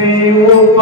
Yeah.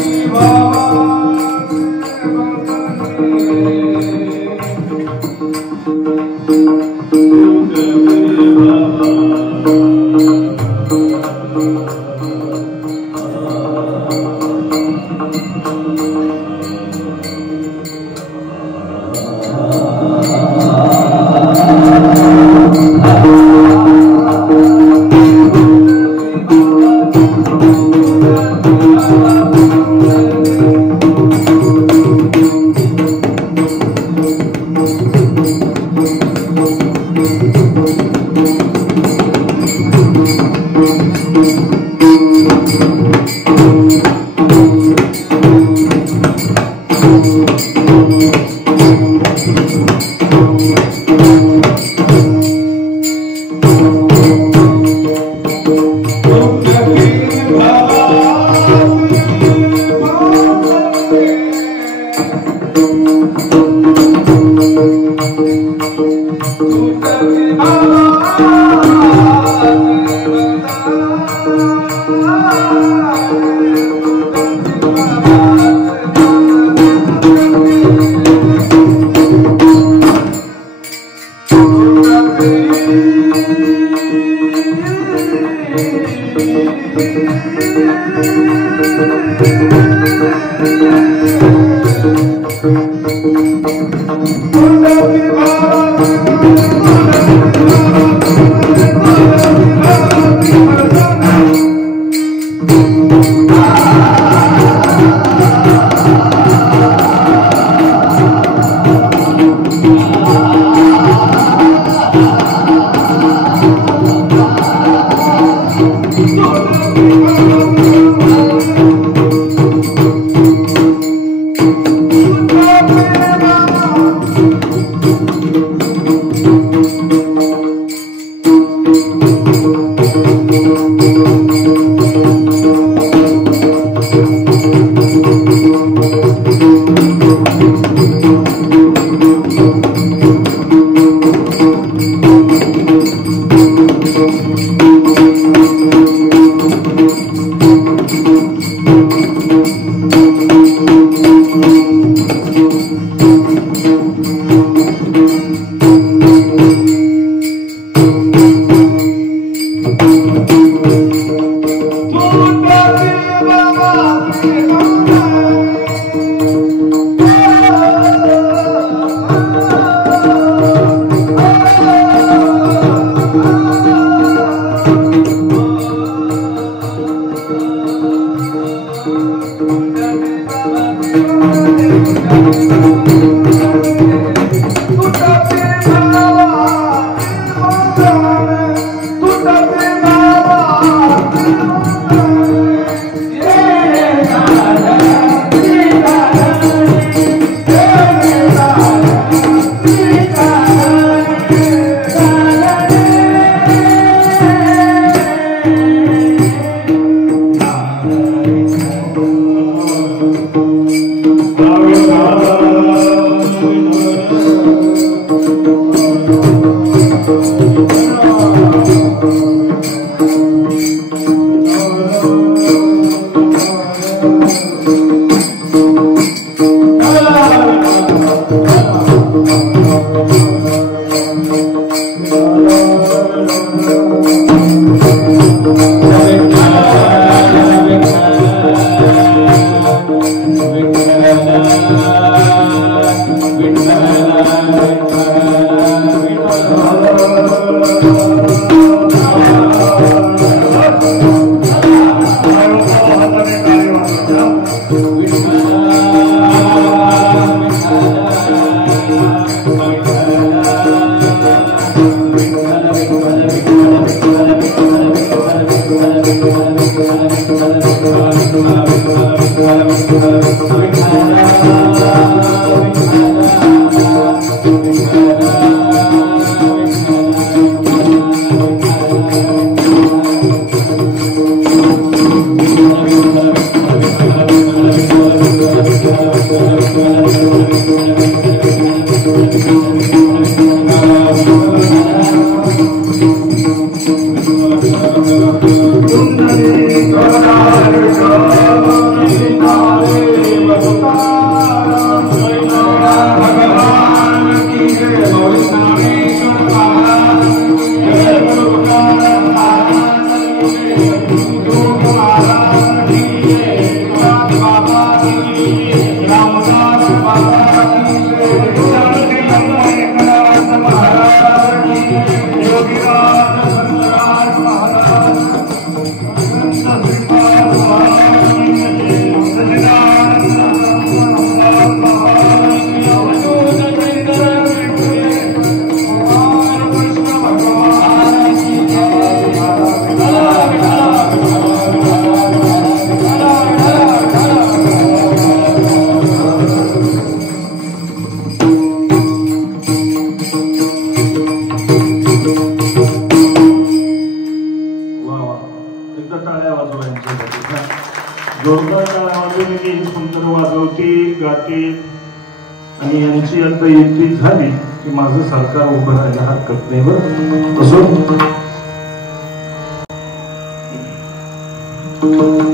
Shiva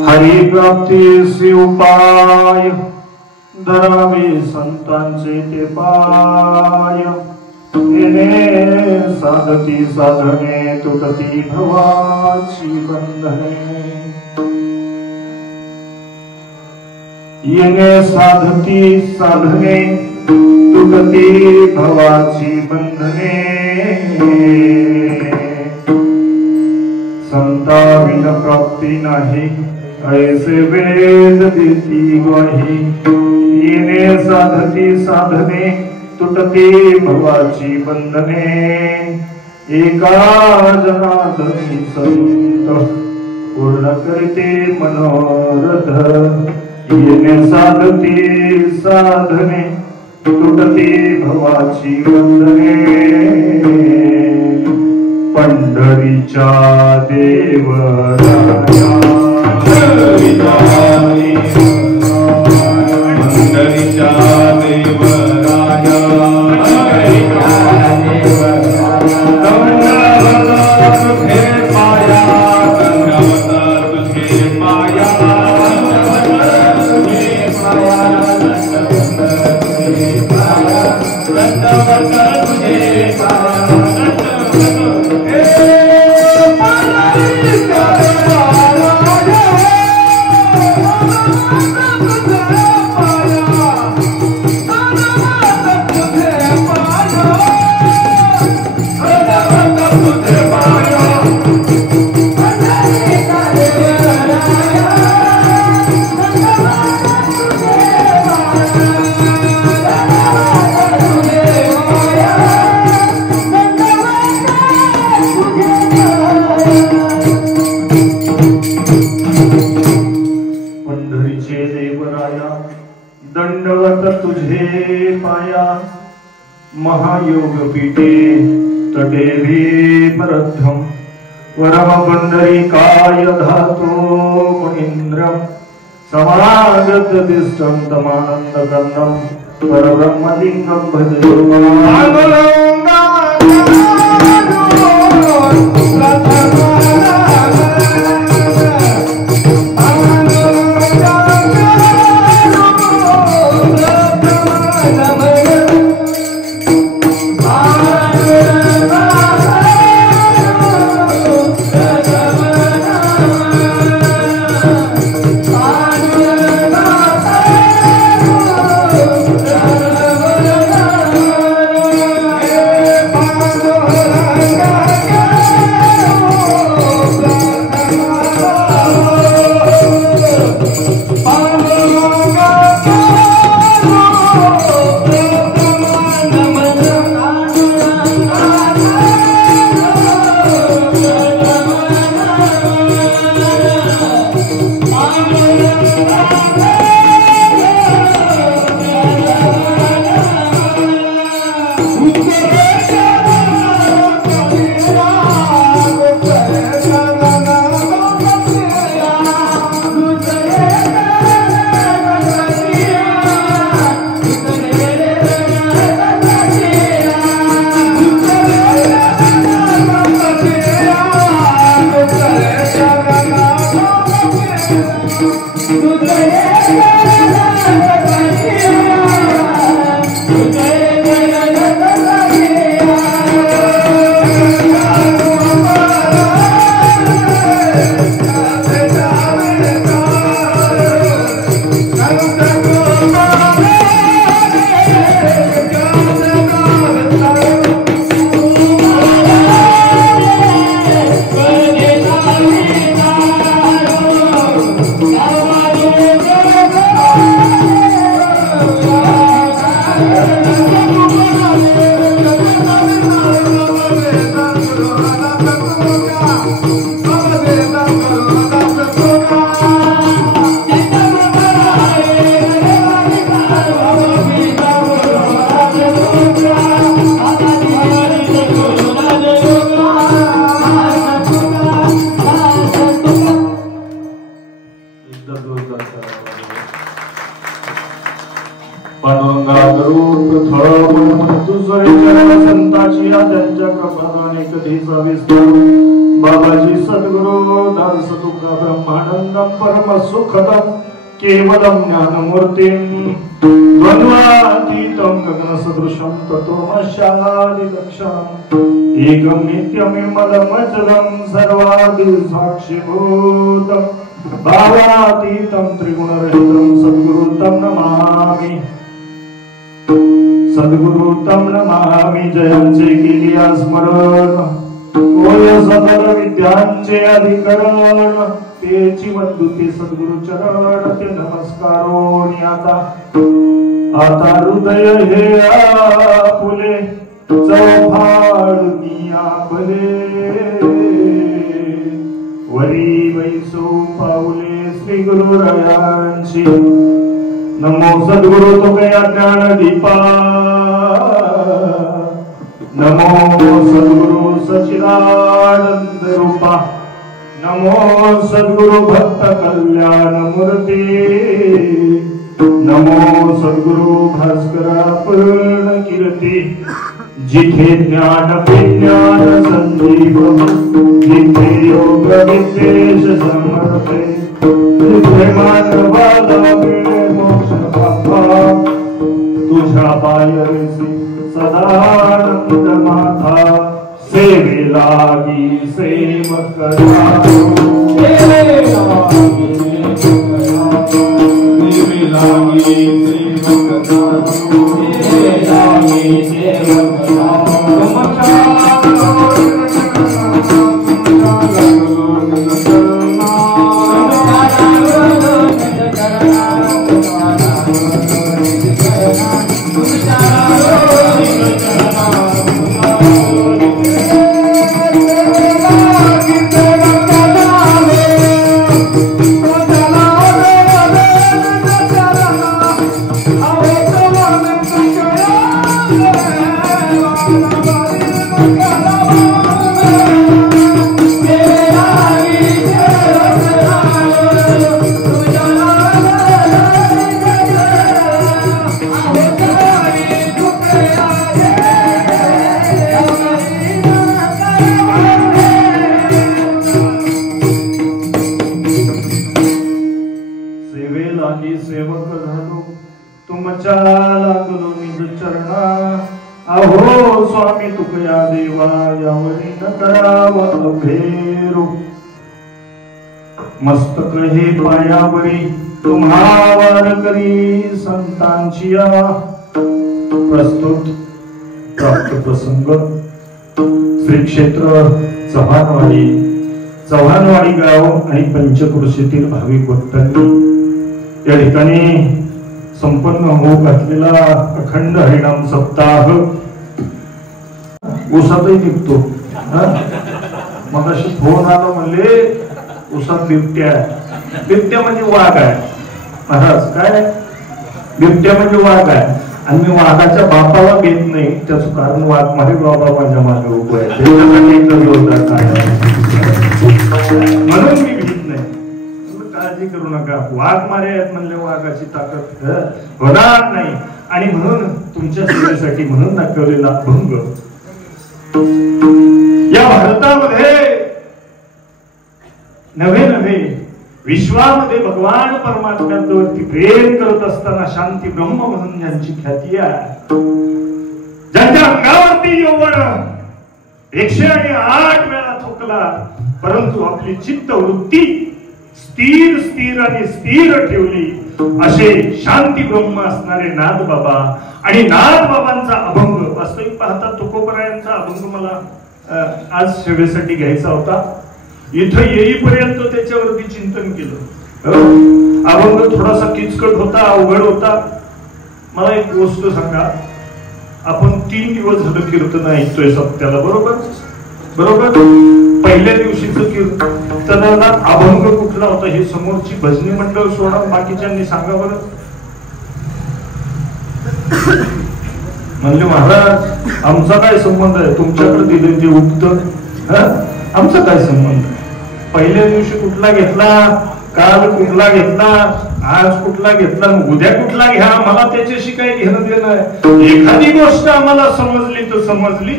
Hari प्राप्तीचे उपाय धरावे संतांचे ते पाय येणे साधती साधने तुटती भवाची बंधने येणे साधती साधने तुटती भवाची बंधने संता विन प्राप्ती नाही ऐसे वेद देती ग्वाही येणे साधती साधने तुटती भवाची बंधने एका जनार्दनी संत पूर्ण करते मनोरथ येणे साधती साधने तुटती भवाची बंधने पंढरीच्या देवराया पंढरीच्या देवराया तुझे पाया तुझे पाया महायोग पीठे तटे भीमरथम वरम पुंडरीकाय धातो मुनीन्द्रम समागत दिष्टम तमानंदकर्णम परब्रह्मलिंगम भजे बाबाजी सद्गुरु दास तुका ब्रह्मानंदम परम सुखदम केवलम ज्ञानमूर्तिम द्वंद्वातीतम गगन सदृशम तत्त्वमस्यादिलक्षणम एकम नित्यम निर्मलम अचलम सर्वादि साक्षीभूतम भावातीतं त्रिगुणरहितं सद्गुरु तं नमामि, सद्गुरु तं नमामि. जयांचे केलिया स्मरण, होय सकल विद्यांचे अधिकरण, तेची वंदुते सद्गुरु चरण. ते नमस्कारोनी आता हृदय हे आपुले, चौफाळुनी आपले. वरी वैसो पाऊले श्री गुरुरायांची. नमो सद्गुरु तुकया ज्ञान दीपा, नमो सद्गुरु सच्चिदानंद रूपा, नमो सद्गुरु भक्त कल्याण मूर्ती, नमो सद्गुरु भास्करा पूर्ण कीर्ती. जिथे ज्ञान विज्ञान संजीव, जिथे योग विद्वेष समर्थे, जिथे मानवाला मिळे मोक्ष प्राप्ता. तुझ्या पायरीसी सदानंद माथा, सेवे लागी सेवक करा, सेवे लागी सेवक करा, सेवे लागी सेवक मस्तक हे पायावरी तुम्हावर करी संतांची. प्रस्तुत प्राप्त प्रसंग श्री क्षेत्र चव्हाणवाडी गाव आणि पंचक्रोशीतील भाविक भक्तांनी या ठिकाणी संपन्न होऊ घातलेला अखंड हरिनाम सप्ताह उसातही निघतो. मग अशी फोन आला म्हणले उसात बिबट्या. बिबट्या म्हणजे वाघ आहे महाराज. काय बिबट्या म्हणजे वाघ आहे. आणि मी वाघाच्या बापाला भेट नाही, त्याचं कारण वाघ मारे बाबा माझ्या मागे उभं आहे, म्हणून मी भीत नाही. काळजी करू नका, वाघ मारे आहेत म्हणले वाघाची ताकद होणार नाही. आणि म्हणून तुमच्या सेवेसाठी म्हणून दाखवलेला अभंग. या भारतामध्ये नवे विश्वामध्ये भगवान परमात्म्यावरती प्रेम करत असताना शांती ब्रह्म म्हणून ज्यांची ख्याती आहे, ज्यांच्या अंगावरती यौवन 108 वेळा थोकला, परंतु आपली चित्त वृत्ती स्थिर आणि स्थिर ठेवली, असे शांती ब्रह्म असणारे नाथ बाबा. आणि नाथ बाबांचा अभंग वास्तविक पाहता तुकोबरायांचा अभंग मला आज सेवेसाठी घ्यायचा होता. इथं येईपर्यंत त्याच्यावरती चिंतन केलं. अभंग थोडासा किचकट होता, अवघड होता. मला एक गोष्ट सांगा, आपण 3 दिवस झालं कीर्तन ऐकतोय सप्त्याला, बरोबर बरोबर. पहिल्या दिवशीचं कीर्तनाला अभंग कुठला होता हे समोरची भजनी मंडळ सोडा, बाकीच्यांनी सांगा बरं. म्हणले महाराज आमचा काय संबंध आहे, तुमच्याकडे दिले ते उत्तर, आमचा काय संबंध. पहिल्या दिवशी कुठला घेतला, काल कुठला घेतला, आज कुठला घेतला, उद्या कुठला घ्या, मला त्याच्याशी काही घेणं देणं आहे. एखादी गोष्ट आम्हाला समजली तर समजली,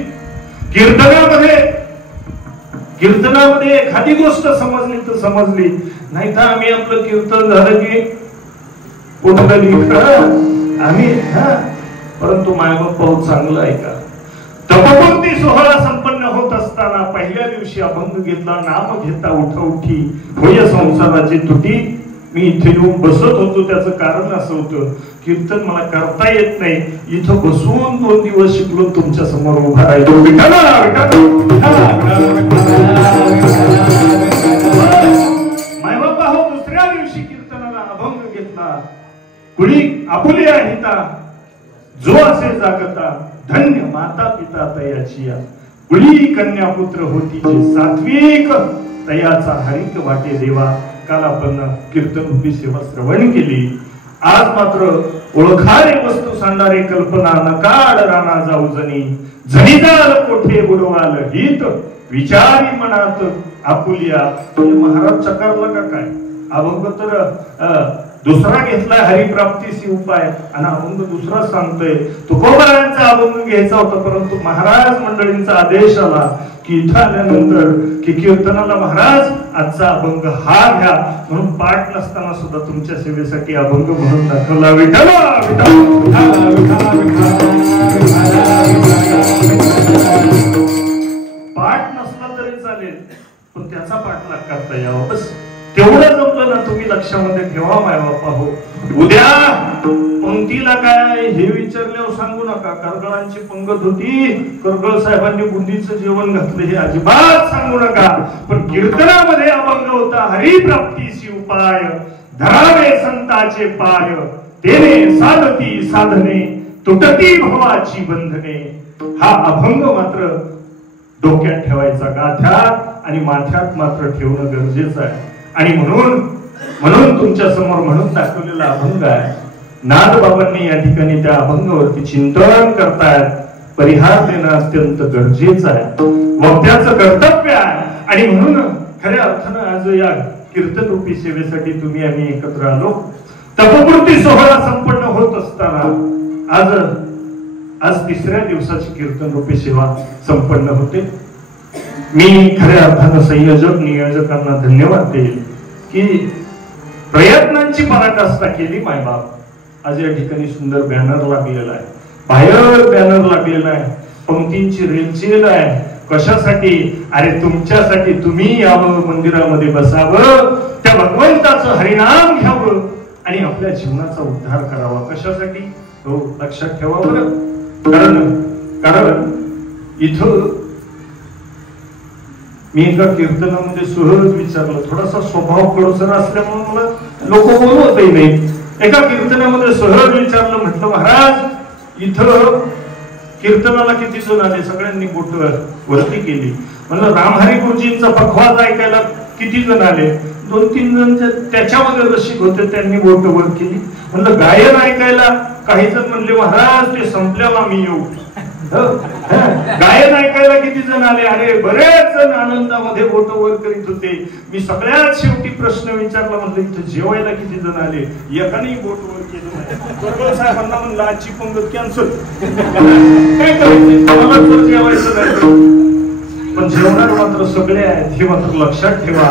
कीर्तनामध्ये एखादी गोष्ट समजली तर समजली, नाही तर आम्ही आपलं कीर्तन झालं की कुठलं आम्ही. परंतु मायबाप बहुत चांगलं आहे का. तपपूर्ती सोहळा संपन्न होत असतो असताना पहिल्या दिवशी अभंग घेतला, नाम घेता उठा उठी होय संसाराची तुटी. मी इथे येऊन बसत होतो, त्याचं कारण असं होतं, कीर्तन मला करता येत नाही, इथं बसून 2 दिवस शिकलो, तुमच्या समोर उभा राहिलो. मायबापा हो, दुसऱ्या दिवशी कीर्तनाला अभंग घेतला. कुणी आपुले हिता जो असे जागता, धन्य माता पिता तयाची. कुळी कन्या पुत्र होती जे सात्विक, तयाचा हरिक वाटे देवा. काल आपण कीर्तन रूपी सेवा श्रवण केली. आज मात्र ओळखारे वस्तू सांडारे कल्पना, नकाड राणा जाऊ जनी. जणीदार कोठे बुडवाल हित, विचारी मनात आपुलिया. महाराज चकारला का काय? अभंग तर दुसरा घेतलाय, हरिप्राप्तीसी उपाय, आणि अभंग दुसरा सांगतोय. तुकोबारायांचा अभंग घ्यायचा होता, परंतु महाराज मंडळींचा आदेश आला की इथं आल्यानंतर की कीर्तनाला महाराज आजचा अभंग हा घ्या, म्हणून पाठ नसताना सुद्धा तुमच्या सेवेसाठी अभंग म्हणून दाखवला. विठ्ठल पाठ नसला तरी चालेल, पण त्याचा पाठलाग करता यावा. बस तेवढं जमलं ना, तुम्ही लक्षामध्ये ठेवा मायबापा हो. उद्या पंक्तीला काय हे विचारल्यावर सांगू नका. करगळांची पंगत होती, करगळ साहेबांनी बुंदीचं जेवण घातलं हे अजिबात सांगू नका. पण कीर्तनामध्ये अभंग होता, हरिप्राप्तीशी उपाय, धरावे संताचे पाय, तेने साधती साधने, तुटती भवाची बंधने. हा अभंग मात्र डोक्यात ठेवायचा, गाथ्यात आणि माथ्यात मात्र ठेवणं गरजेचं आहे. आणि म्हणून तुमच्या समोर म्हणून दाखवलेला अभंग आहे. नादबाबांनी या ठिकाणी त्या अभंगावरती चिंतन करतायत. परिहार देणं अत्यंत गरजेचं आहे, वक्त्याचं कर्तव्य आहे. आणि म्हणून खऱ्या अर्थानं आज या कीर्तन रूपी सेवेसाठी तुम्ही आम्ही एकत्र आलो. तपपूर्ती सोहळा संपन्न होत असताना आज 3ऱ्या दिवसाची कीर्तन रूपी सेवा संपन्न होते. मी खऱ्या अर्थानं संयोजक नियोजकांना धन्यवाद देईल की प्रयत्नांची पराकाष्ठा केली. मायबाप, आज या ठिकाणी सुंदर बॅनर लागलेला आहे, बाहेर बॅनर लागलेला आहे, पंक्तींची रेलचेल आहे. कशासाठी? अरे तुमच्यासाठी. तुम्ही यावं, मंदिरामध्ये बसावं, त्या भगवंताचं हरिनाम घ्यावं आणि आपल्या जीवनाचा उद्धार करावा. कशासाठी? हो, लक्षात ठेवा बरं. कारण इथं मी एका कीर्तनामध्ये सहज विचारलं, थोडासा स्वभाव कडसर असल्यामुळे मला लोक बोलवतही नाही. एका कीर्तनामध्ये सहज विचारलं, म्हटलं महाराज इथं कीर्तनाला किती जण आले? सगळ्यांनी बोट वरती केली. म्हणलं रामहरी गुरुजींचा पखवाज ऐकायला किती जण आले? 2-3 जण त्याच्यामध्ये रसिक होते, त्यांनी बोट वर केली. म्हणलं गायन ऐकायला? काही जण म्हणले महाराज ते संपल्यावर आम्ही येऊ. गायन ऐकायला किती जण आले? अरे बरेच जण आनंदामध्ये बोट वर करीत होते. मी सगळ्यात शेवटी प्रश्न विचारला, म्हणलं इथं जेवायला किती जण आले? एकाने बोट वर केलं. साहेबांना म्हणलं आजची पंगत कॅन्सल. काय करायचं, मला तर जेवायचं नाही, पण जेवणार मात्र सगळे आहेत, हे मात्र लक्षात ठेवा.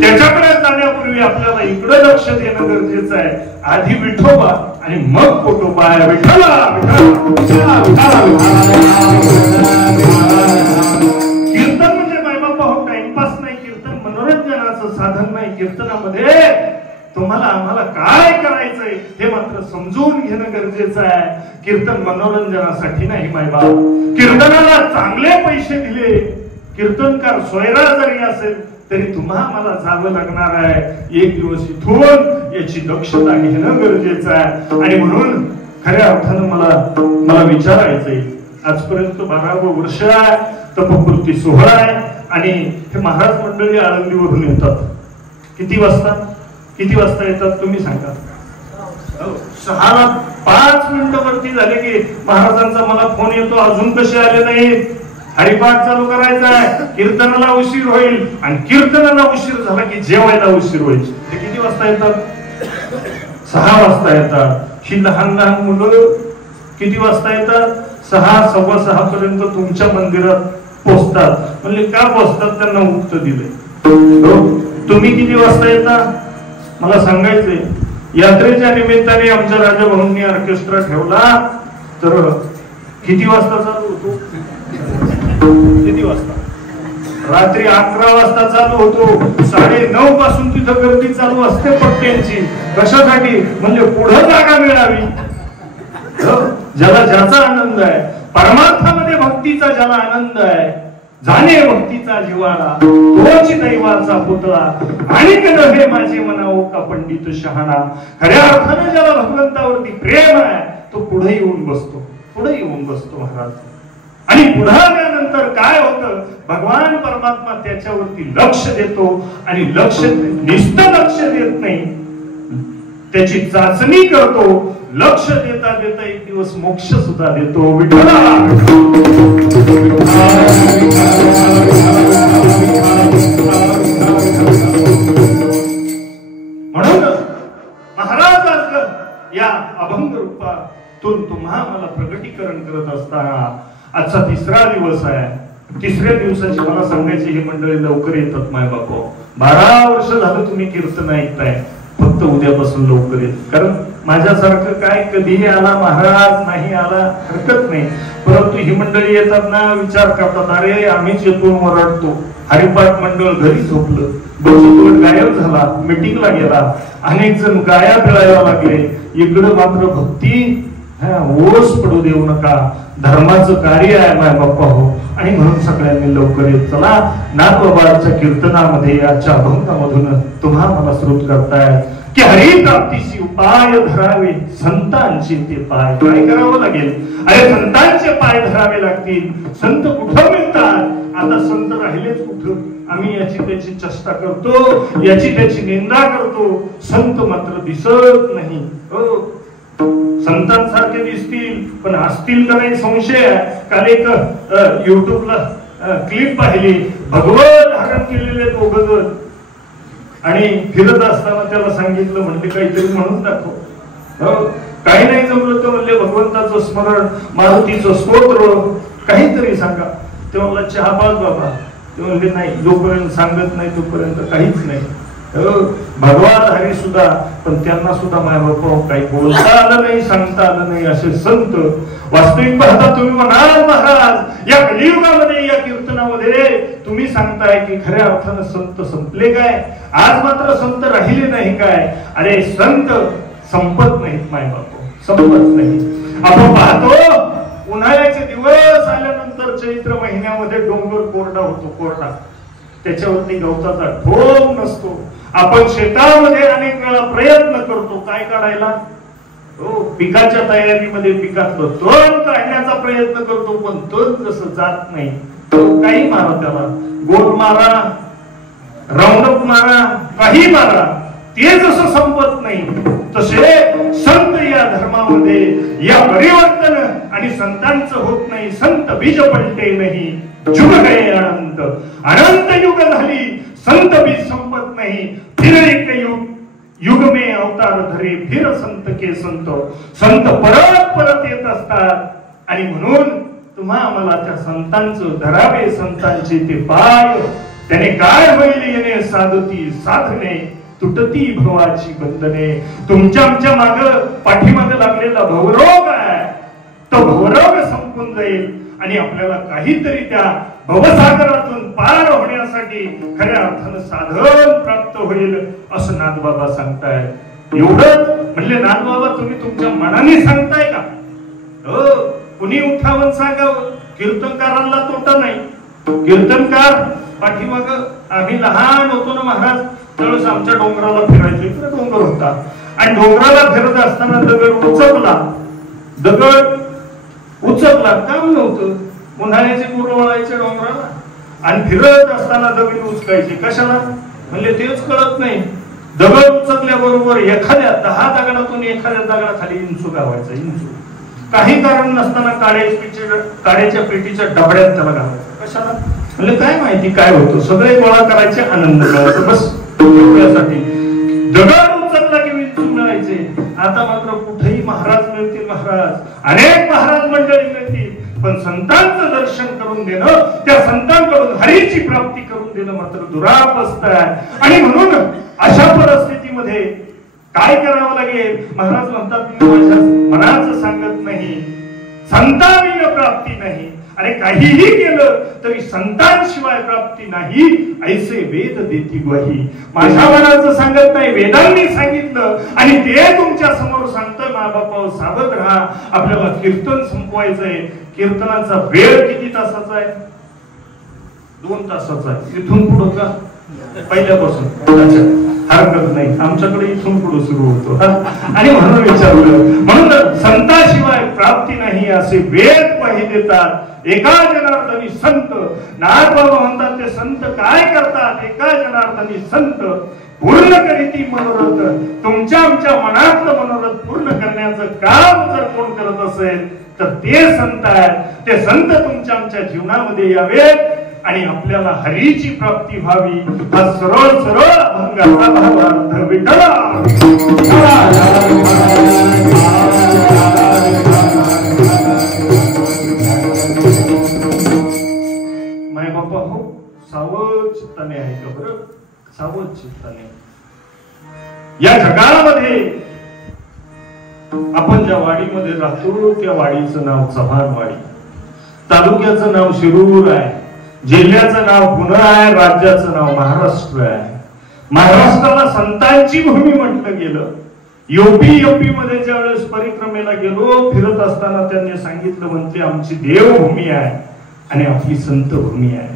त्याच्याकडे जाण्यापूर्वी आपल्याला इकडे लक्ष देणं गरजेचं आहे. आधी विठोबा आणि मग पोटोबा. विठ्ठला कीर्तन म्हणजे मायबापा हो टाइमपास नाही, कीर्तन मनोरंजनाचं साधन नाही. कीर्तनामध्ये तुम्हाला आम्हाला काय करायचंय हे मात्र समजून घेणं गरजेचं आहे. कीर्तन मनोरंजनासाठी नाही मायबाप. कीर्तनाला चांगले पैसे दिले, कीर्तनकार सोयरा जरी असेल तरी तुम्हाला जावं लागणार आहे. एक दिवस इथून याची दक्षता घेणं गरजेचं आहे. आणि म्हणून खऱ्या अर्थानं मला विचारायचंय, आजपर्यंत 12वं वर्ष आहे, तपपूर्ती सोहळा आहे आणि हे महाराज मंडळी आळंदीवरून येतात. किती वाजता येतात तुम्ही सांगा? 6ला 5 मिनिटं वरती झाले की महाराजांचा मला फोन येतो, अजून कसे आले नाही? हरिपाठ चालू करायचा आहे, कीर्तनाला उशीर होईल, आणि कीर्तनाला उशीर झाला की जेवायला उशीर होईल. ते किती वाजता येतात? 6 वाजता येतात. ही लहान लहान मुलं किती वाजता येतात? 6, 6:15 पर्यंत तुमच्या मंदिरात पोहोचतात. म्हणजे का पोहोचतात? त्यांना मुक्त दिले. तुम्ही किती वाजता येता मला सांगायचंय. यात्रेच्या निमित्ताने आमच्या राजा भाऊंनी ऑर्केस्ट्रा ठेवला तर किती वाजता चालू होतो? किती वाजता? रात्री 11 वाजता चालू होतो, 9:30 पासून तिथं गर्दी चालू असते पट्ट्यांची. कशासाठी? म्हणजे पुढे जागा मिळावी. ज्याला ज्याचा आनंद आहे, परमार्थामध्ये भक्तीचा ज्याला आनंद आहे, जाणे भक्तीचा जिव्हाळा, तोच दैवाचा पुतळा. आणि हे माझे म्हणावं का पंडित शहाणा. खऱ्या अर्थाने ज्याला भगवंतावरती प्रेम आहे तो पुढे येऊन बसतो, पुढे येऊन बसतो महाराज. आणि पुढे आल्यानंतर काय होतं, भगवान परमात्मा त्याच्यावरती लक्ष देतो. आणि नुसतं लक्ष देत नाही, त्याची चाचणी करतो. लक्ष देता देता एक दिवस मोक्ष सुद्धा देतो. विठ्ठला म्हणून महाराज या अभंग रूपातून तुम्हा मला प्रगटीकरण करत असताना आजचा 3रा दिवस आहे. 3ऱ्या दिवसाची मला सांगायची, हे मंडळी लवकर येतात माय बापू. 12 वर्ष झालं तुम्ही कीर्तन ऐकताय, फक्त उद्यापासून लवकर येत. कारण माझ्यासारखं काय कधीही आला महाराज, नाही आला हरकत नाही, परंतु ही मंडळी येतात ना, विचार करतात अरे आम्हीच येतो ओरडतो. हरिपाठ मंडळ घरी झोपलं, बचत गायब झाला, मीटिंगला गेला, अनेक जण गाया पिळायला लागले. इकडं मात्र भक्ती ओस पडू देऊ नका, धर्माचं कार्य आहे माय बाप्पा हो. आणि म्हणून सगळ्यांनी लवकर येत चला. नाथबाबाच्या कीर्तनामध्ये याच्या अभंगामधून तुम्हा मला श्रोत करताय की हरी प्राप्तीची उपाय धरावे संतांचे ते पाय. काय करावं लागेल? अरे संतांचे पाय धरावे लागतील. संत कुठं मिळतात? आता संत राहिलेच कुठं? आम्ही याची त्याची चेष्टा करतो, याची त्याची निंदा करतो, संत मात्र दिसत नाही. संतांसारखे दिसतील पण असतील का नाही संशय आहे. काल एक युट्यूबला क्लिप पाहिली, भगवत धारण केलेले दोघं आणि फिरत असताना त्याला सांगितलं, म्हणते काहीतरी म्हणून दाखव. काही नाही जमलं तर म्हणले भगवंताचं स्मरण, मारुतीचं स्तोत्र, काहीतरी सांगा. ते म्हणला चहा पाच बाबा. ते म्हणले नाही, जोपर्यंत सांगत नाही तोपर्यंत काहीच नाही. भगवान सुद्धा, पण त्यांना सुद्धा माय बापा काही बोलता आलं नाही, सांगता आलं नाही असे संत. वास्तविक पाहता तुम्ही म्हणाल महाराज या कलियुगामध्ये या कीर्तनामध्ये तुम्ही सांगताय की खऱ्या अर्थानं संत संपले काय? आज मात्र संत राहिले नाही काय? अरे संत संपत नाहीत माय बापा, संपत नाही. आपण पाहतो उन्हाळ्याचे दिवस आल्यानंतर चैत्र महिन्यामध्ये डोंगर कोरडा होतो, कोरडा, त्याच्यावरती गवताचा ठोक नसतो. आपण शेतामध्ये अनेक वेळा प्रयत्न करतो काय काढायला, पिकाच्या तयारीमध्ये पिकातलं तण काढण्याचा प्रयत्न करतो, पण तण जसं जात नाही. काही मारा त्याला, गोल मारा, राऊंडअप मारा, काही मारा, ते जसं संपत नाही तसे संत या धर्मामध्ये या परिवर्तन आणि संतांचं होत नाही. संत बीज पलटे नाही, जुग गए अनंत, अनंत युग झाली, संत बीज संपत नाही. फिर एक युग में अवतार धरे, फिर संत के संत, संत परत परत येत असतात. आणि म्हणून तुम्हा मला त्या संतांचं धरावे संतांचे ते पाय. त्याने काय होईल येणे साधती साधने, तुटती भवाची बंधने. तुमच्या आमच्या माग पाठीमागे लागलेला भवरोग आहे, तो भवरोग संपून जाईल आणि आपल्याला काहीतरी त्या भवसागरातून पार होण्यासाठी खऱ्या अर्थानं साधन प्राप्त होईल असं नाथबाबा सांगतायत. एवढं म्हणले नाथबाबा तुम्ही तुमच्या मनाने सांगताय का? कुणी उठावून सांगावं, कीर्तनकारांना तोटा नाही. कीर्तनकार पाठीमाग आम्ही लहान होतो ना महाराज, त्यावेळेस आमच्या डोंगराला फिरायचो. इकडे डोंगर होता आणि डोंगराला फिरत असताना दगड उचकला, दगड उचकला, काम नव्हतं. उन्हाळ्याचे पूर वळायचे डोंगराला आणि फिरत असताना दगड उचकायचे. कशाला म्हणले तेच कळत नाही. दगड उचकल्याबरोबर एखाद्या 10 दगडातून एखाद्या दगडाखाली इंचू गावायचा, इंचू. काही कारण नसताना काड्याच्या पेटीच्या डबड्यात त्याला घालायचं. कशाला म्हणजे काय माहिती काय होतं. सगळे गोळा करायचे, आनंद करायचा, बस त्यासाठी. दगड उचकला की विंचू मिळायचे. आता मात्र कुठेही महाराज मिळतील, महाराज अनेक महाराज मंडळी मिळतील, पण संतांचं दर्शन करून देणं, त्या संतांकडून हरीची प्राप्ती करून देणं मात्र दुरापस्त आहे. आणि म्हणून अशा परिस्थितीमध्ये काय करावं लागेल? महाराज म्हणतात मी माझ्या मनाचं सांगत नाही, संताविन प्राप्ती नाही. अरे काहीही केलं तरी संतांशिवाय प्राप्ती नाही ऐसे वेद देती ग्वाही. माझ्या मनाचं सांगत नाही, वेदांनी सांगितलं आणि ते तुमच्या समोर सांगतं. मा बापा सावध राहा, आपल्याला कीर्तन संपवायचंय. कीर्तनाचा वेळ किती तासाचा आहे? 2 तासाचा आहे. इथून पुढं का पहिल्यापासून? हरकत नाही, आमच्याकडे इथून पुढे सुरू होतो. आणि म्हणून विचारलं, म्हणून संताशिवाय प्राप्ती नाही असे वेद ग्वाही देतात. एका जनार्दनी संत. नाथबाबा म्हणतात ते संत काय करतात? एका जनार्दनी संत पूर्ण करीती मनोरथ. तुमच्या आमच्या मनातलं मनोरथ पूर्ण करण्याचं काम जर कोण करत असेल तर ते संत आहेत. ते संत तुमच्या आमच्या जीवनामध्ये यावेत आणि आपल्याला हरीची प्राप्ती व्हावी. हा सरळ सरळ अभंगाचा भावार्थ. विठ्ठला माय बाप्पा हो, सावध चित्ताने आहे का बरं? सावध चित्ताने. या जगामध्ये आपण ज्या वाडीमध्ये राहतो त्या वाडीचं नाव चव्हाणवाडी, तालुक्याचं नाव शिरूर आहे, जिल्ह्याचं नाव पुणे आहे, राज्याचं नाव महाराष्ट्र आहे. महाराष्ट्राला संतांची भूमी म्हटलं गेलं. एमपी मध्ये ज्या वेळेस परिक्रमेला गेलो, फिरत असताना त्यांनी सांगितलं, म्हणते आमची देवभूमी आहे आणि आपली संत भूमी आहे.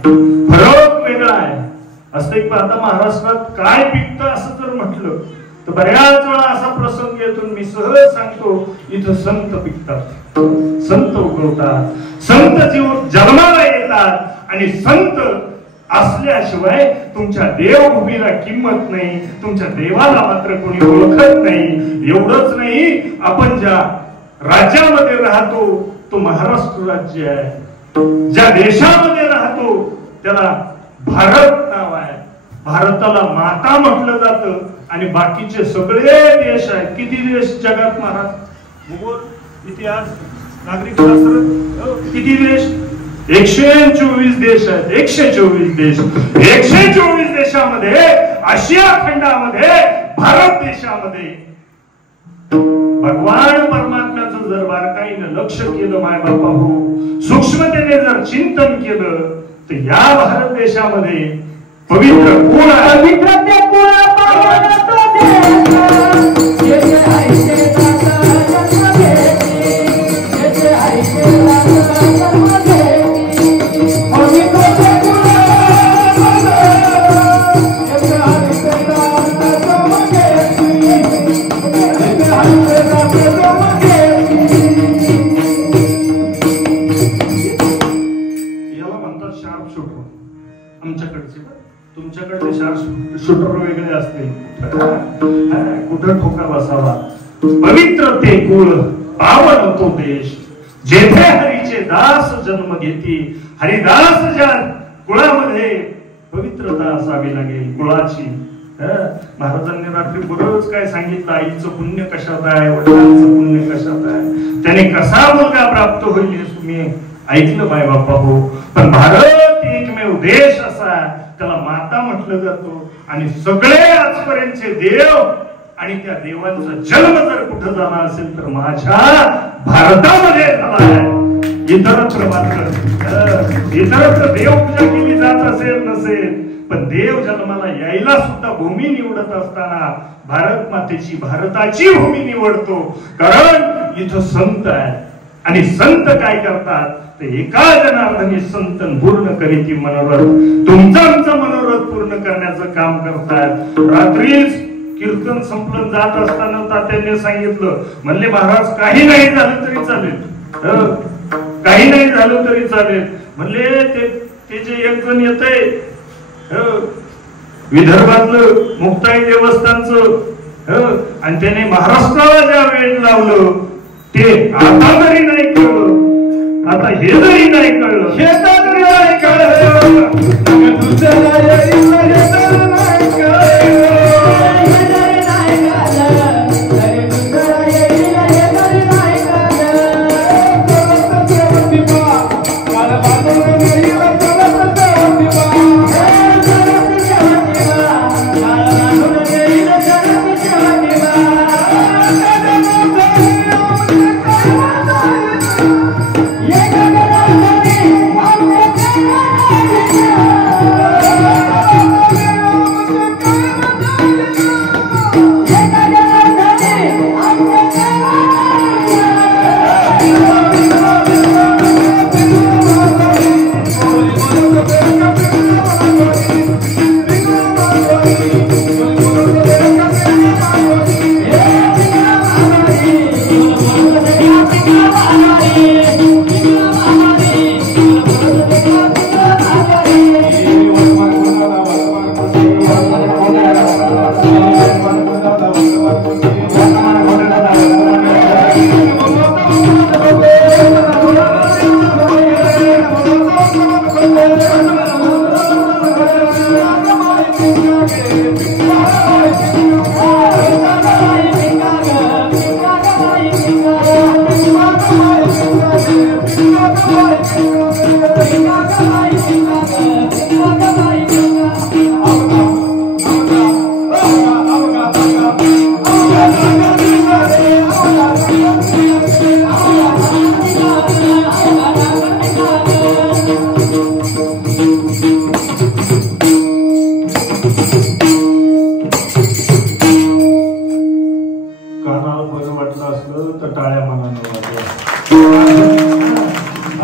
फरक वेगळा आहे. असं आता महाराष्ट्रात काय पिकतं असं जर म्हटलं तर बऱ्याच वेळा असा प्रसंग येतो, मी सहज सांगतो, इथं संत पिकतात, संत उगवतात, संत जीव जन्माला येतात आणि संत असल्याशिवाय तुमच्या देवभूमीला किंमत नाही, तुमच्या देवाला मात्र कोणी ओळखत नाही. एवढंच नाही, आपण ज्या राज्यामध्ये राहतो तो महाराष्ट्र राज्य आहे. ज्या देशामध्ये राहतो त्याला भारत नाव आहे. भारताला माता म्हटलं जातं आणि बाकीचे सगळे देश आहेत. किती देश जगात महाराज? भूगोल, इतिहास, नागरिकशास्त्र, किती देश? 124 देश आहेत. 124 देश. 124 देशामध्ये, आशिया खंडामध्ये, भारत देशामध्ये भगवान परमात्म्याचं जर बारकाईनं लक्ष केलं माय बापा हो, सूक्ष्मतेने जर चिंतन केलं तर या भारत देशामध्ये पवित्र कुळ आहे. पवित्र ते कुळ पावन तो देश, जेथे आईचे दाता जन्म घेती, जेथे आईचे दाता जन्म घेती. पवित्र ते कुळ जेथे आईचे दाता जन्म घेती, जेथे आईचे दाता जन्म घेती. याला म्हणतात शार्प शूटर आमच्याकडचे. तुमच्याकडे शार्प शूटर वेगळे असतील, कुठं ठोका बसावा. पवित्र ते कुळ पावन तो देश, जेथे हरीचे दास जन्म घेती. हरिदास ज्या कुळामध्ये पवित्रता असावी लागेल कुळाची. महाराजांनी रात्री बरोच काय सांगितलं, आईचं पुण्य कशात आहे, वडिलांचं पुण्य कशात आहे, त्याने कसा मुलगा प्राप्त होईल हे तुम्ही ऐकलं माय बापा हो. पण भारत एकमेव देश असा, त्याला माता म्हटलं जातो आणि सगळे आजपर्यंतचे देव आणि त्या देवांचा जन्म जर कुठं झाला असेल तर माझ्या भारतामध्ये झाला आहे. इतरत्र मात्र इतरत्र देवपूजा केली जात असेल नसेल, पण देव जन्माला यायला सुद्धा भूमी निवडत असताना भारत मातेची, भारताची भूमी निवडतो. कारण इथं संत आहे आणि संत काय करतात ते एका जनार्दनी संतन पूर्ण करीती मनोरथ. तुमचं आमचं मनोरथ पूर्ण करण्याचं काम करतात. रात्रीच कीर्तन संपलं जात असताना तात्यांनी सांगितलं, म्हणले महाराज काही नाही झालं तरी चालेल, काही नाही झालं तरी चालेल. म्हणले ते जे एक जण येतंय विदर्भातलं मुक्ताई देवस्थानचं आणि त्याने महाराष्ट्राला ज्या वेळ लावलं ते आता तरी नाही कळलं, आता हे जरी नाही कळलं, हे तरी नाही कळलं, Yeah.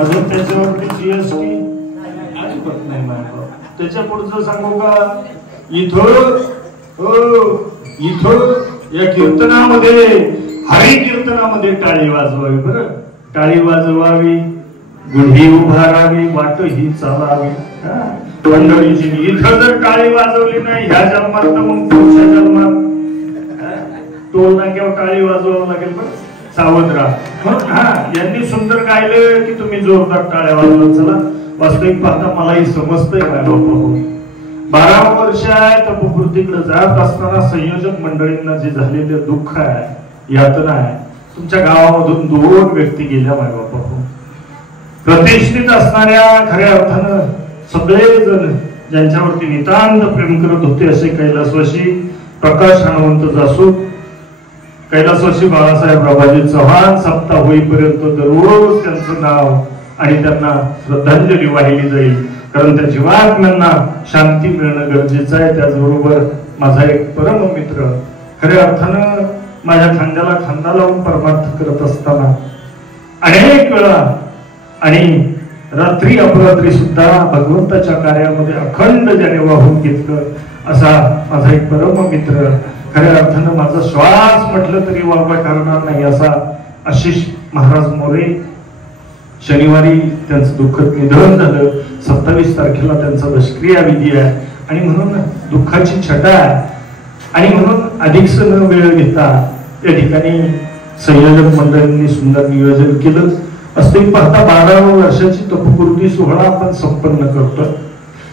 अजून त्याच्यावरती जीएसटी अजिबात नाही माझ्या. त्याच्या पुढचं सांगू का, इथं या कीर्तनामध्ये, हरी कीर्तनामध्ये टाळी वाजवावी. बरं, टाळी वाजवावी, गुढी उभारावी, वाट ही चालावी मंडळीची. इथं जर टाळी वाजवली नाही ह्या जन्मात तर मग पुढच्या जन्मात टोल नाक्यावर टाळी वाजवावं लागेल. पण सावध राहा. यांनी सुंदर गायलं की तुम्ही जोरदार टाळ्या वाजवत चला. वास्तविक पाहता मलाही समजतंय काय बाबा. 12 वर्ष तपोपूर्तीकडे जात असताना संयोजक मंडळींना जे झालेले दुःख आहे, यातना आहे, तुमच्या गावामधून 2 व्यक्ती गेल्या माय बापा. प्रतिष्ठित असणाऱ्या, खऱ्या अर्थानं सगळेजण ज्यांच्यावरती नितांत प्रेम करत होते असे कैलासवासी प्रकाश हनुमंत जासू, कैलासवासी बाळासाहेब राबाजी चव्हाण सप्ताह होईपर्यंत दररोज त्यांचं नाव आणि त्यांना श्रद्धांजली वाहिली जाईल. कारण त्या जीवात्म्यांना शांती मिळणं गरजेचं आहे. त्याचबरोबर माझा एक परम मित्र, खऱ्या अर्थानं माझ्या खांद्याला खांदा लावून परमार्थ करत असताना अनेक वेळा आणि रात्री अपरात्री सुद्धा भगवंताच्या कार्यामध्ये अखंड ज्याने वाहून घेतलं असा माझा एक परम मित्र, खऱ्या अर्थानं माझा श्वास म्हटलं तरी वावगा ठरणार नाही असा आशिष महाराज मोरे. शनिवारी त्यांचं दुःखद निधन झालं. 27 तारखेला त्यांचा दशक्रिया विधी आहे आणि म्हणून दुःखाची छटा आहे. आणि म्हणून अधिकच न वेळ घेता या ठिकाणी संयोजक मंडळींनी सुंदर नियोजन केलं. असते पाहता 12व्या वर्षाची तपपूर्ती सोहळा आपण संपन्न करतो.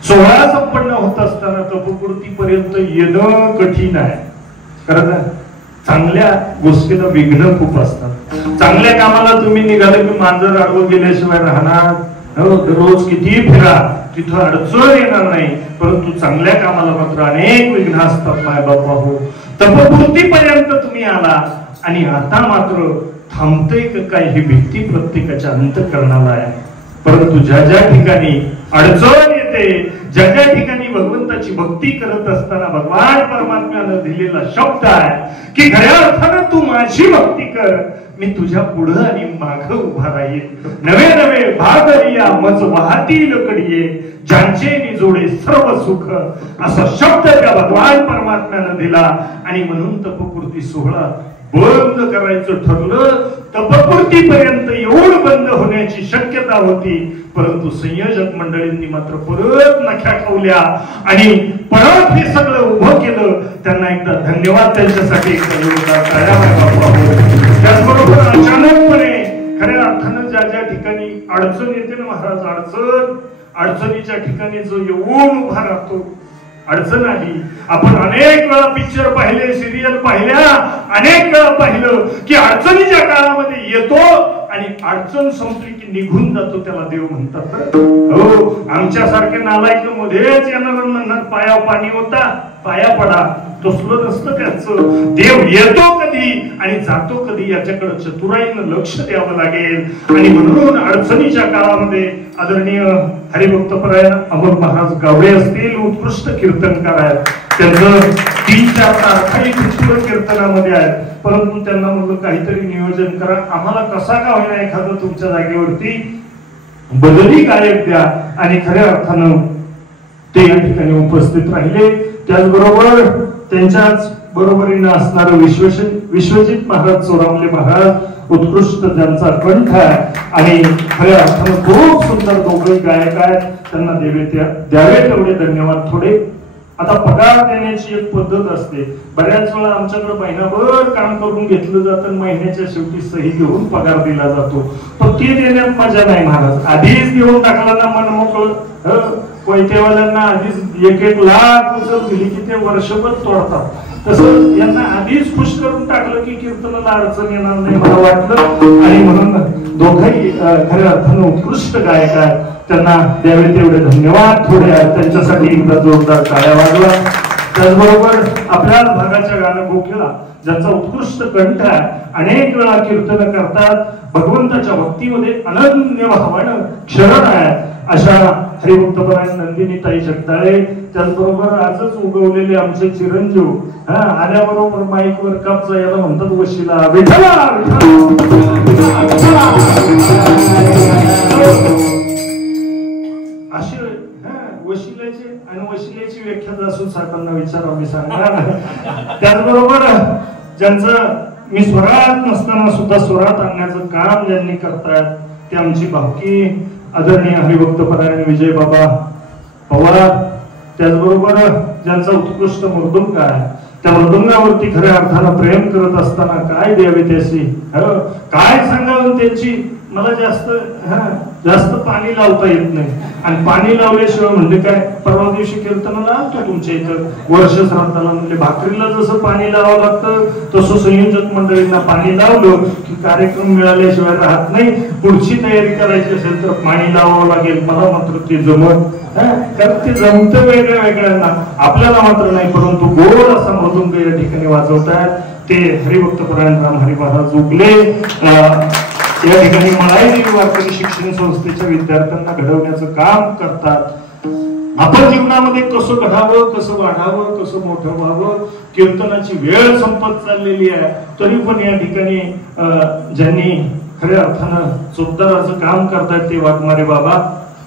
सोहळा संपन्न होत असताना तपपूर्ती पर्यंत येणं कठीण आहे. कारण चांगल्या गोष्टीला विघ्न खूप असतात. चांगल्या कामाला तुम्ही निघाले की मांजर आडवं गेल्याशिवाय राहणार. रोज किती फिरा तिथं अडचण येणार नाही. परंतु चांगल्या कामाला मात्र अनेक विघ्न असतात माय बाबा हो. तपपूर्ती पर्यंत तुम्ही आला आणि आता मात्र थांबते काय ही भीती प्रत्येकाच्या अंतःकरणाला आहे. परंतु ज्या ज्या ठिकाणी अडचण येते, ज्या ज्या ठिकाणी भगवंताची भक्ती करत असताना भगवान परमात्म्यानं दिलेला शब्द आहे की खऱ्या अर्थानं तू माझी भक्ती कर, मी तुझ्या पुढं आणि माग उभा राहील. नवे नवे भागरिया मज वाहतील कडिये, ज्यांचे निजोडे सर्व सुख, असा शब्द त्या भगवान परमात्म्यानं दिला. आणि म्हणून तपपूर्ती सोहळा बंद करायचं ठरलं. तपपूर्ती पर्यंत येऊन बंद होण्याची शक्यता होती. परंतु संयोजक मंडळींनी मात्र परत नख्या खावल्या आणि परत हे सगळं उभं केलं. त्यांना एकदा धन्यवाद त्यांच्यासाठी. त्याचबरोबर अचानकपणे खऱ्या अर्थानं ज्या ज्या ठिकाणी अडचण येते ना महाराज, अडचणीच्या ठिकाणी जो येऊन उभा राहतो. अडचण आली, आपण अनेक वेळा पिक्चर पाहिले, सिरियल पाहिल्या, अनेक वेळा पाहिलं की अडचणीच्या काळामध्ये येतो आणि अडचण संपली की निघून जातो. त्याला देव म्हणतात. हो, आमच्यासारखे नालायक मध्येच येणार म्हणणार पाया पाणी होता, पाया पडा. तसलं नसतं त्याचं. देव येतो कधी आणि जातो कधी याच्याकडे चतुराईनं लक्ष द्यावं लागेल. आणि म्हणून अडचणीच्या काळामध्ये आदरणीय हरिभक्तपरायण अमोल महाराज गावडे असतील, उत्कृष्ट कीर्तनकार आहेत. त्यांचं 3-4 तारखाही कीर्तनामध्ये आहेत. परंतु त्यांना म्हणलं काहीतरी नियोजन करा, आम्हाला कसा का होईना एखादं तुमच्या जागेवरती बदली गायक द्या. आणि खऱ्या अर्थानं ते या ठिकाणी उपस्थित राहिले. त्याचबरोबर त्यांच्याच बरोबरीनं असणारे विश्वजित महाराज चोरामले महाराज, उत्कृष्ट ज्यांचा कंठ आहे आणि खऱ्या अर्थानं खूप सुंदर दोघे गायक आहेत. त्यांना द्यावे तेवढे धन्यवाद. थोडे आता पगार देण्याची एक पद्धत असते. बऱ्याच वेळा आमच्याकडे महिनाभर काम करून घेतलं जातं, महिन्याच्या शेवटी सही घेऊन पगार दिला जातो. पण ते देण्यात मजा नाही महाराज. आधीच देऊन टाकला ना मन मोकळं. कोयतेवाल्यांना आधीच 1-1 लाख उचल दिली की ते वर्षभर तोडतात. तसं यांना आधीच खुश करून टाकलं की कीर्तनाला अडचण येणार नाही मला वाटलं. आणि म्हणून दोघंही खऱ्या अर्थानं उत्कृष्ट गायक आहेत. त्यांना द्यावे तेवढे धन्यवाद. थोडे त्यांच्यासाठी एकदा जोरदार टाळ्या वाजवा. त्याचबरोबर आपल्या भागाच्या गाणं गोखेळा ज्यांचा उत्कृष्ट कंठ आहे, अनेक वेळा कीर्तन करतात, भगवंताच्या भक्तीमध्ये अनन्य भावानं क्षरण आहे. अशा हरिभक्तपरायण नंदिनीताई जगदाळे, त्याचबरोबर आजच उगवलेले आमचे चिरंजीव आल्याबरोबर माईकवर कापचा याला म्हणतात वशिला विठला असे वशिल्याचे आणि वशिल्याची व्याख्या दासू साहेबांना विचारा मी सांगणार. त्याचबरोबर ज्यांचं मी स्वरात नसताना सुद्धा स्वरात आणण्याचं काम ज्यांनी करतात ते आमची भावकी आदरणीय हरिभक्तपरायण विजय बाबा पवार. त्याचबरोबर ज्यांचा उत्कृष्ट मृदुंग आहे, त्या मृदुंगावरती खऱ्या अर्थानं प्रेम करत असताना काय द्यावे त्याशी काय सांगावं त्यांची मला जास्त पाणी लावता येत नाही. आणि पाणी लावल्याशिवाय म्हणजे काय, परवा दिवशी कीर्तनाला आलतो तुमच्या इथं वर्ष श्राद्धाला, म्हणजे भाकरीला जसं पाणी लावावं लागतं तसं संयोजक मंडळींना पाणी लावलं की कार्यक्रम मिळाल्याशिवाय राहत नाही. पुढची तयारी करायची असेल तर पाणी लावावं लागेल. मला मात्र ते जमत कारण ते जमतं वेगळ्या वेगळ्यांना, आपल्याला मात्र नाही. परंतु गोड असा मृदुंग या ठिकाणी वाजवतात ते हरिभक्तपरायण राम हरी महाराज उगले या ठिकाणी मळाई वारकरी शिक्षण संस्थेच्या विद्यार्थ्यांना घडवण्याचं काम करतात. आपण जीवनामध्ये कसं घडावं, कसं वाढावं, कसं मोठं व्हावं. कीर्तनाची वेळ संपत चाललेली आहे, तरी पण या ठिकाणी ज्यांनी खऱ्या अर्थानं चोपदाराचं काम करतायत ते वाघमारे बाबा.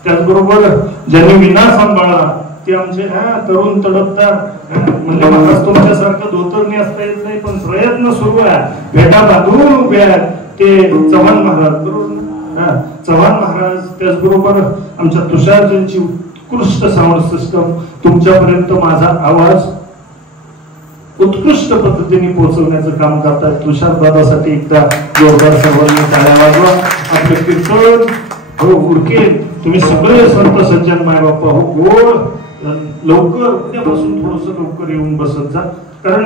त्याचबरोबर ज्यांनी विना सांभाळला ते आमचे तरुण तडफदार, म्हणजे महाराज तुमच्यासारखं धोतर नेसता येत नाही पण प्रयत्न सुरू आहे, भेटा बांधून उभे आहेत ते चव्हाण महाराज. बरोबर चव्हाण महाराज. त्याचबरोबर आमच्या तुषारजींची उत्कृष्ट साऊंड सिस्टम, तुमच्यापर्यंत माझा आवाज उत्कृष्ट पद्धतीने पोहोचवण्याचं काम करतात. तुषार दादासाठी एकदा जोरदार सर्वांनी टाळ्या वाजवा. आपले कीर्तन हो उरकेल, तुम्ही सगळे संत सज्जन माय बाप्पा हो गोड लवकर उद्यापासून थोडस लवकर येऊन बसत जा, कारण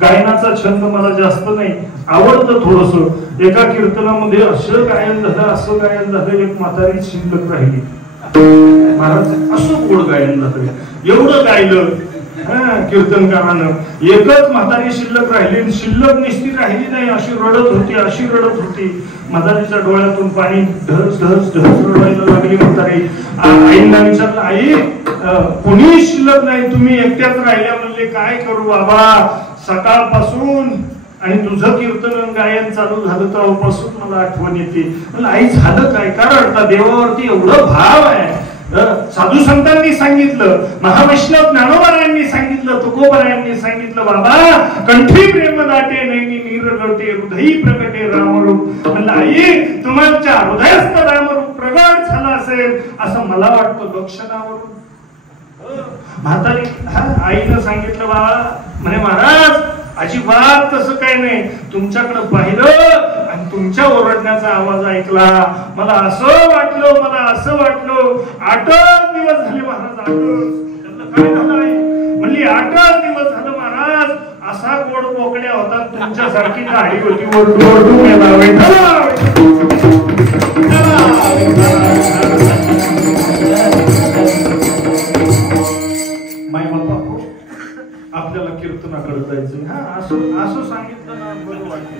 गायनाचा छंद मला जास्त नाही, आवडतं थोडस. एका कीर्तनामध्ये असं गायन झालं, एक म्हातारी शिल्लक राहिली. महाराज असं गोड गायन झालं, एवढं गायलं कीर्तनकारानं, एकच म्हातारी शिल्लक राहिली. शिल्लक निस्ती राहिली नाही, अशी रडत होती. म्हातारीच्या डोळ्यातून पाणी ढस ढस ढस रडायला लागली. म्हातारी आईंना विचारलं, आई कुणी शिल्लक नाही, तुम्ही एकट्याच राहिल्या. म्हणले काय करू बाबा, सकाळपासून आणि तुझं कीर्तन गायन चालू झालं तेव्हापासून मला आठवण येते. म्हणलं आई झालं काय, कारण देवावरती एवढं भाव आहे. साधू संतांनी सांगितलं, महावैष्णव ज्ञानोबारायांनी सांगितलं, तुकोबारायांनी सांगितलं, बाबा कंठी प्रेम दाटे नैनी नीर लोटे हृदयी प्रगटे रामरूप. म्हणलं आई तुमच्या हृदयस्थ रामरूप प्रगट झाला असेल असं मला वाटतं लक्षणावरून. म्हातारी आईनं सांगितलं बाबा, म्हणे महाराज अजिबात तसं काही नाही, तुमच्याकडे पाहिलं आणि तुमच्या ओरडण्याचा आवाज ऐकला, मला असं वाटलं 8 दिवस झाले महाराज. 8 त्यांना काय झालं आहे, म्हणली 8 दिवस झालं महाराज, असा गोड बोकड्या होता, तुमच्यासारखी दाढी होती, ओरडू माय बाप्पा हो आपल्याला कीर्तनाकडे जायचं. असं सांगितलं ना बरं वाटतं.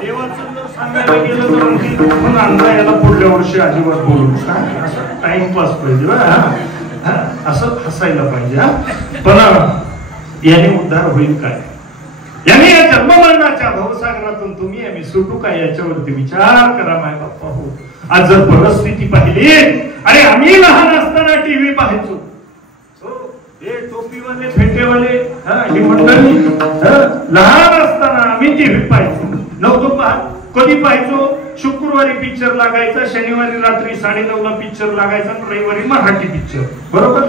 देवाचं जर सांगायला गेलं तर अंदा याला पुढल्या वर्षी अजिबात बोलू, असं टाइमपास पाहिजे, असं हसायला पाहिजे. पण याने उद्धार होईल काय, याने या जन्ममरणाच्या भवसागरातून तुम्ही आम्ही सुटू काय, याच्यावरती विचार करा माय बाप्पा हो. आज जर परिस्थिती पाहिली, अरे आम्ही लहान असताना टीव्ही पाहायचो, टोपीवाले फेटेवाले ही मंडळी लहान असताना आम्ही टीव्ही पाहायचो. नव्हतो पाहत, कधी पाहायचो, शुक्रवारी पिक्चर लागायचा, शनिवारी रात्री 9:30ला पिक्चर लागायचा, रविवारी मराठी पिक्चर. बरोबर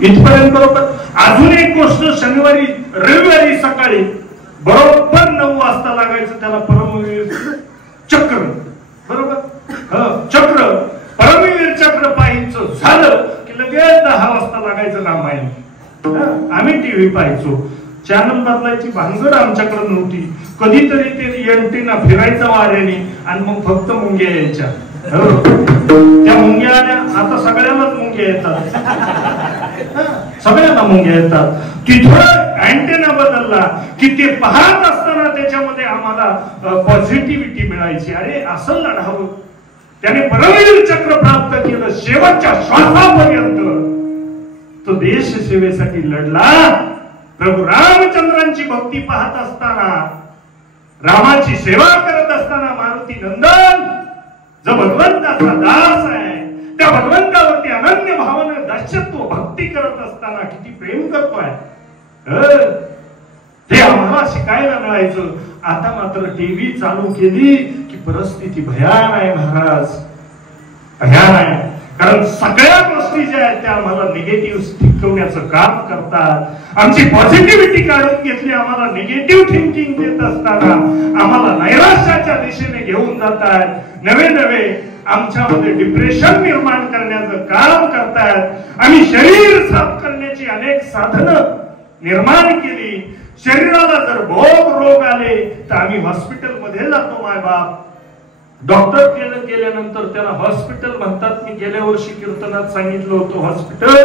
इथपर्यंत बरोबर. अजून एक गोष्ट, शनिवारी रविवारी सकाळी बरोबर 9 वाजता लागायचं, त्याला परमवीर चक्र. बरोबर चक्र, परमवीर चक्र पाहायचं झालं की लगेच 10 वाजता लागायचं रामायण. आम्ही टीव्ही पाहायचो. चॅनल बदलायची भानगड आमच्याकडे नव्हती. कधीतरी ते एंटीना फिरायचा वाऱ्याने आणि मग फक्त मुंग्या यायच्या. त्या मुंग्या आल्या, आता सगळ्यांनाच मुंग्या येतात, सगळ्यांना मुंग्या येतात. तिथं अँटेना बदलला की ते पाहत असताना त्याच्यामध्ये आम्हाला पॉझिटिव्हिटी मिळायची. अरे असं लढावं, त्याने परमवीर चक्र प्राप्त केलं. शेवटच्या श्वासापर्यंत तो देश सेवेसाठी लढला. प्रभू रामचंद्रांची भक्ती पाहत असताना, रामाची सेवा करत असताना मारुती नंदन जो भगवंताचा दास आहे, त्या भगवंतावरती अनन्य भावाने दास्यत्व भक्ती करत असताना किती प्रेम करतोय ते आम्हाला शिकायला मिळायचं. आता मात्र टीव्ही चालू केली की परिस्थिती भयान आहे महाराज, भयान आहे. कारण सगळ्या गोष्टी ज्या आहेत त्या आम्हाला निगेटिव्ह टिकवण्याचं काम करतात. आमची पॉझिटिव्हिटी काढून घेतली, आम्हाला निगेटिव्ह थिंकिंग देत असताना आम्हाला नैराश्याच्या दिशेने घेऊन जातात. नवे नवे आमच्यामध्ये डिप्रेशन निर्माण करण्याचं काम करतात. आम्ही शरीर साफ करण्याची अनेक साधनं निर्माण केली. शरीराला जर भोग रोग आले तर आम्ही हॉस्पिटलमध्ये जातो. मायबाप डॉक्टर केल्यानंतर त्याला हॉस्पिटल म्हणतात. मी गेल्या वर्षी कीर्तनात सांगितलं होतं, हॉस्पिटल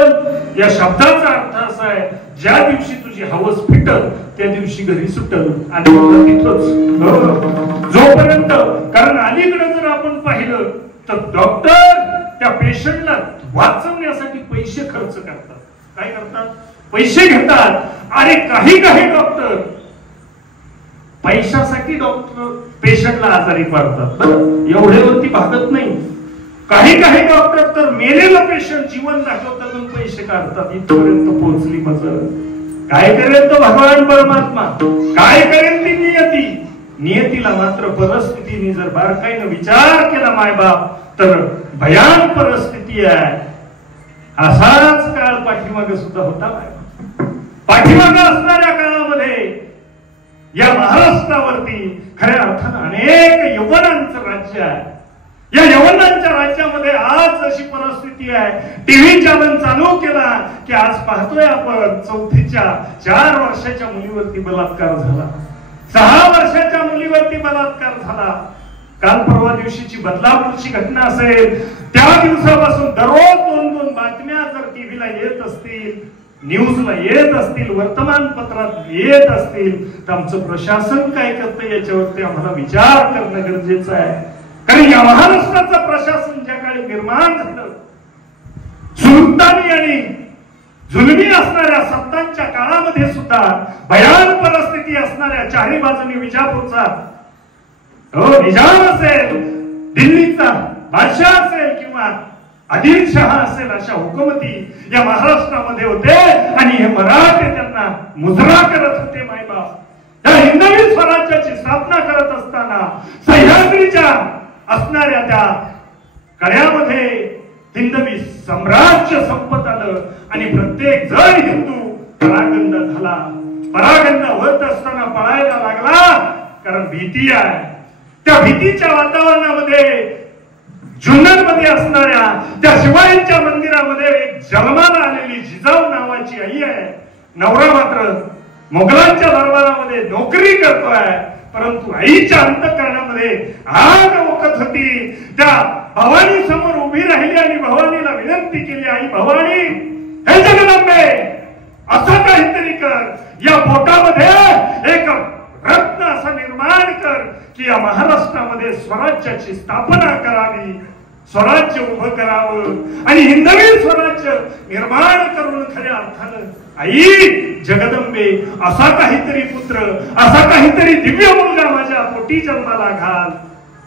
या शब्दाचा अर्थ असा आहे, ज्या दिवशी तुझी हवस फिटल त्या दिवशी घरी सुटल. आणि तिथंच जोपर्यंत, कारण अलीकडे जर आपण पाहिलं तर डॉक्टर त्या पेशंटला वाचवण्यासाठी पैसे खर्च करतात. काय करतात? पैसे घेतात. अरे काही डॉक्टर पैशासाठी डॉक्टर पेशंटला आजारी पडतात. एवढ्यावरती भागत नाही. काही डॉक्टर तर मेलेलं पेशंट जिवंत दाखवतात म्हणून पैसे काढतात. इथपर्यंत पोहोचली मजल. काय करेल तो भगवान परमात्मा, काय करेल ती नियती. नियतीला मात्र परिस्थितीने जर बारकाईने विचार केला मायबाप तर भयान परिस्थिती आहे. असाच काळ पाठीमागे सुद्धा होता. पाठीमागे असणाऱ्या काळामध्ये या महाराष्ट्रावरती खऱ्या अर्थानं अनेक यवनांचं राज्य आहे. या यवनांच्या राज्यामध्ये आज अशी परिस्थिती आहे, टीव्ही चॅनल चालू केला की आज पाहतोय आपण 4थीच्या 4 वर्षाच्या मुलीवरती बलात्कार झाला, 6 वर्षाच्या मुलीवरती बलात्कार झाला. काल परवा दिवशीची बदलापूरची घटना असेल, त्या दिवसापासून दररोज 2-2 बातम्या जर टीव्हीला येत असतील, न्यूजला येत असतील, वर्तमानपत्रात येत असतील तर आमचं प्रशासन काय करतं याच्यावरती आम्हाला विचार करणं गरजेचं आहे. कारण या महाराष्ट्राचं प्रशासन ज्या काळी निर्माण झालं, सुलतानी आणि जुलमी असणाऱ्या सत्तांच्या काळामध्ये सुद्धा भयान परिस्थिती असणाऱ्या चारी बाजूनी विजापूरचा निजाम असेल, दिल्लीचा बादशाह असेल किंवा आदिलशहा असेल, अशा हुकुमती या महाराष्ट्रामध्ये होते. आणि हे मराठे त्यांना मुजरा करत होते. मायबाप या हिंदवी स्वराज्याची स्थापना करत असताना सह्याद्रीच्या असणाऱ्या त्या कड्यामध्ये हिंदवी साम्राज्य संपत आलं आणि प्रत्येक जण हिंदू परागंद झाला. परागंद होत असताना पळायला लागला, कारण भीती आहे. त्या भीतीच्या वातावरणामध्ये जुन्नर मध्ये असणाऱ्या त्या शिवाजीच्या मंदिरामध्ये एक जन्माला आलेली जिजाऊ नावाची आई आहे. नवरा मात्र मोगलांच्या दरबारामध्ये नोकरी करतोय, परंतु आईच्या अंतःकरणामध्ये आग ओकत होती. त्या भवानी समोर उभी राहिली आणि भवानीला विनंती केली, आई भवानी, हे जगदंबे, असं काहीतरी कर. या पोटामध्ये एक रत्न असं निर्माण कर की या महाराष्ट्रामध्ये स्वराज्याची स्थापना करावी, स्वराज्य उभं करावं आणि हिंदवी स्वराज्य निर्माण करून खऱ्या अर्थानं आई जगदंबे असा काहीतरी पुत्र, असा काहीतरी दिव्य मुलगा माझ्या पोटी जन्माला घाल.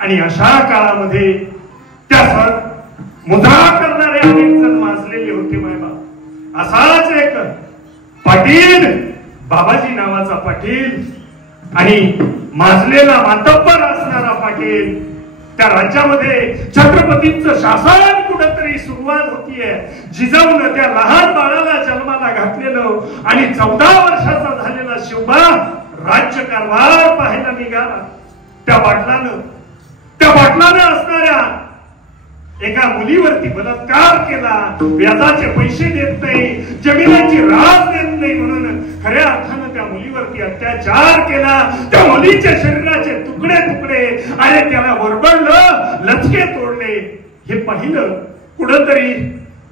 आणि अशा काळामध्ये त्या मुद्रा करणारे अनेक जण माजलेले होते. मायबाप असाच एक पाटील, बाबाजी नावाचा पाटील आणि माजलेला मातब्बर असणारा पाटील, त्या राज्यामध्ये छत्रपतींचं शासन कुठेतरी सुरुवात होतीये. जिजाऊनं त्या लहान बाळाला जन्माला घातलेलं आणि 14 वर्षाचा झालेला शिवबा राज्यकारभार पाहायला निघाला. त्या पाटलानं असणाऱ्या एका मुलीवरती बलात्कार केला. व्याजाचे पैसे देत नाही, जमिनाची रास देत नाही म्हणून खऱ्या अर्थानं त्या मुलीवरती अत्याचार केला. त्या मुलीच्या शरीराचे तुकडे तुकडे आणि त्याला वरबडलं, लचके तोडले. हे पाहिलं कुठंतरी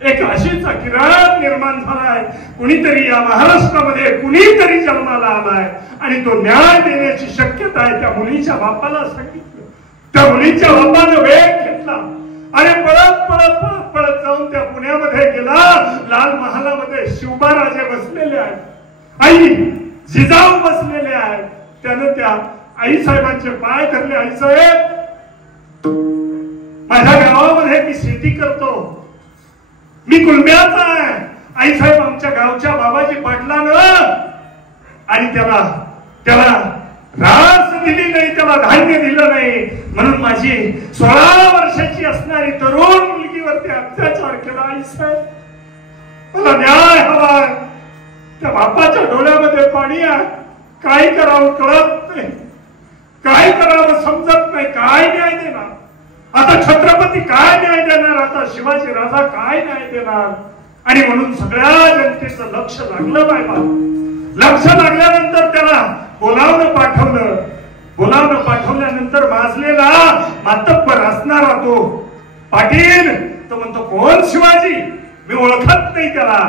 एक आशेचा किरण निर्माण झालाय. कुणीतरी या महाराष्ट्रामध्ये कुणीतरी जन्माला आलाय आणि तो न्याय देण्याची शक्यता आहे. त्या मुलीच्या बापाला सांगितलं, त्या मुलीच्या बापानं वेग घेतला. आई जिजाऊ बसलेले आहेत. त्यानं त्या आई साहेबांचे पाय धरले. आई साहेब, माझ्या गावामध्ये मी शेती करतो, मी कुलब्याचा आहे. आई साहेब, आमच्या गावच्या बाबाजी पाटलानं आणि त्याला रास दिली नाही, त्याला धान्य दिलं नाही, म्हणून माझी 16 वर्षाची असणारी तरुण मुलगीवरती अत्याचार केला. आई साहेब, मला न्याय हवाय. त्या बापाच्या डोळ्यामध्ये पाणी आहे. काय करावं कळत नाही, काय करावं समजत नाही. काय न्याय देणार आता? छत्रपती काय न्याय देणार आता? शिवाजी राजा काय न्याय देणार? आणि म्हणून सगळ्या जनतेचं लक्ष लागलं बाबा. लक्ष लागल्यानंतर त्याला बोलावणं पाठवल्यानंतर माजलेला मातब्बर असणारा तो पाटील तो म्हणतो, कोण शिवाजी? मी ओळखत नाही त्याला.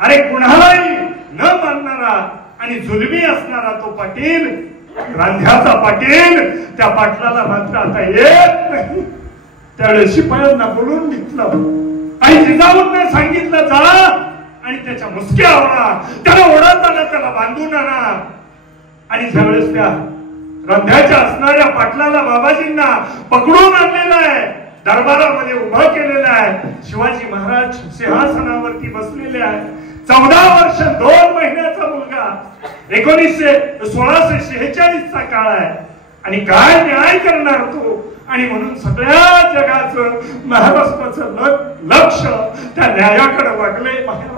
अरे, कुणालाही न मानणारा आणि जुलमी असणारा तो पाटील, रांध्याचा पाटील, त्या पाटलाला मात्र आता येत नाही. त्यावेळेस शिपायांना बोलून घेतलं. आई जिजाऊंना सांगितलं, जा आणि त्याच्या मुसक्या ओढा, त्याला ओढताना त्याला बांधून आणा. आणि ज्यावेळेस त्या रंध्याच्या असणाऱ्या पाटलाला बाबाजींना पकडून आणलेला आहे, दरबारामध्ये उभं केलेलं आहे. शिवाजी महाराज सिंहासनावरती बसलेले आहे. 14 वर्ष 2 महिन्याचा मुलगा. 1646 चा काळ आहे. आणि काय न्याय करणार तो? आणि म्हणून सगळ्या जगाचं, महाराष्ट्राचं लक्ष त्या न्यायाकडे वागले. महाराज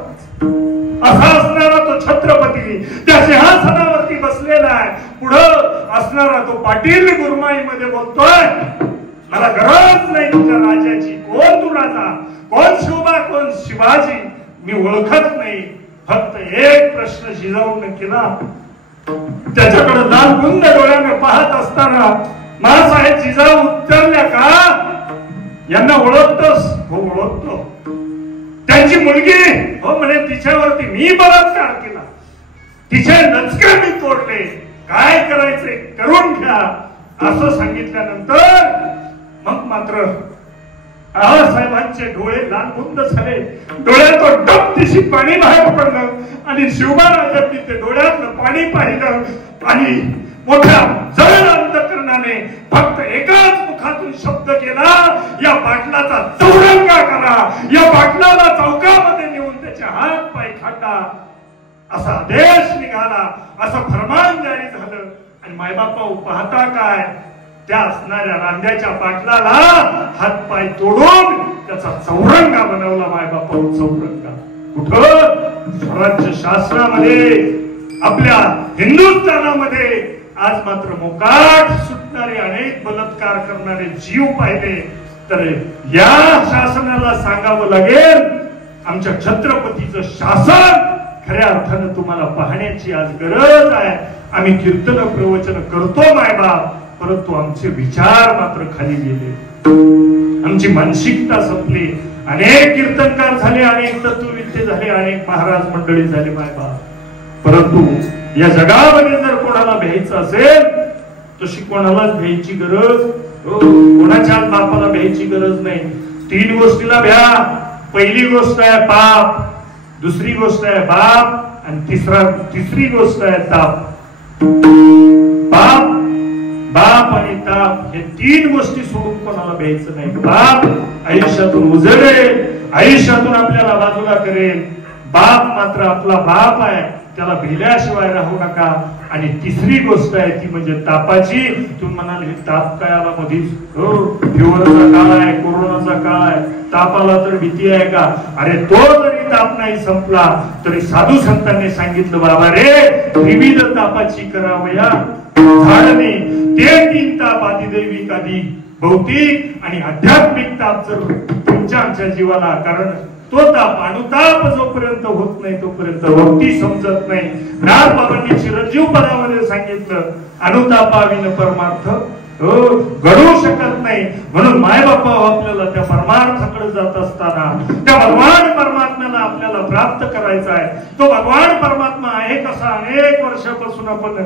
असा असणारा तो छत्रपती त्या सिंहासनावरती बसलेला आहे. पुढं असणारा तो पाटील गुरमाईमध्ये बोलतोय, मला गरज नाही तुझ्या राजाची. कोण तू राजा? कोण शिवबा? कोण शिवाजी? मी ओळखत नाही. फक्त एक प्रश्न जिजाऊने केला. त्याच्याकडे लालबुंद डोळ्याने पाहत असताना मासाहेब जिजाऊ उत्तरल्या, का यांना ओळखतोस? हो, ओळखतो. त्यांची मुलगी? हो म्हणे, तिच्यावरती मी बलात्कार केला, तिचे नचके मी तोडले, काय करायचे करून घ्या असं सांगितल्यानंतर मग मात्र आबासाहेबांचे डोळे लालबुंद झाले. डोळ्यात डबदिशी पाणी बाहेर पडलं आणि शिवबाराजांनी ते डोळ्यातलं पाणी पाहिलं आणि मोठ्या जड अंतकरणाने फक्त एकाच मुखातून शब्द केला, या पाटलाचा चौरंगा करा, या पाटलाला चौकामध्ये नेऊन त्याचे हात पाय काढा. असा आदेश निघाला, असं फरमान जारी झालं. आणि मायबापा पाहता काय, त्या असणाऱ्या रांध्याच्या पाटलाला हातपाय तोडून त्याचा चौरंगा बनवला. मायबापा चौरंगा कुठं? स्वराज्य शासनामध्ये, आपल्या हिंदुस्थानामध्ये. आज मात्र मोकाट सुटणारे, अनेक बलात्कार करणारे जीव पाहिले तर या शासनाला सांगावं लागेल, आमच्या छत्रपतीचं शासन खऱ्या अर्थानं तुम्हाला पाहण्याची आज गरज आहे. आम्ही कीर्तन प्रवचन करतो मायबाप, परंतु आमचे विचार मात्र खाली गेले, आमची मानसिकता संपली. अनेक कीर्तनकार झाले, अनेक तत्वविद्ये झाले, अनेक महाराज मंडळी झाले मायबाप, परंतु या जगामध्ये जर कोणाला भ्यायचं असेल तशी कोणालाच भ्यायची गरज, कोणाच्याच बापाला भ्यायची गरज नाही. 3 गोष्टीला भ्या. पहिली गोष्ट आहे पाप, दुसरी गोष्ट आहे बाप आणि तिसरी गोष्ट आहे ताप. बाप आणि ताप हे 3 गोष्टी सोडून कोणाला भ्यायचं नाही. बाप आयुष्यातून उजळेल, आयुष्यातून आपल्याला बाजूला करेल. बाप मात्र आपला बाप आहे, त्याला भिल्याशिवाय राहू नका. आणि तिसरी गोष्ट आहे ती म्हणजे तापाची. तुम्ही म्हणाल हे ताप काय आला मधीच? हो, फिवरचा काळ आहे, कोरोनाचा काळ आहे, तापाला तर भीती आहे का? अरे तो जरी ताप नाही संपला तरी साधू संतांनी सांगितलं, बाबा रे, विविध तापाची करावया झाडणे, ते 3 ताप आधी दैविक, आधी भौतिक आणि आध्यात्मिक ताप जर तुमच्या आमच्या जीवाला, कारण तो ताप अनुताप जोपर्यंत होत नाही तोपर्यंत भक्ती समजत नाही. राम बाबांनी चिरंजीव पदामध्ये सांगितलं, अनुतापाविन परमार्थ घडू शकत नाही. म्हणून मायबापा आपल्याला त्या परमार्थाकडे जात असताना त्या भगवान परमात्म्याला आपल्याला प्राप्त करायचा आहे. तो भगवान परमात्मा आहे कसा अनेक वर्षापासून आपण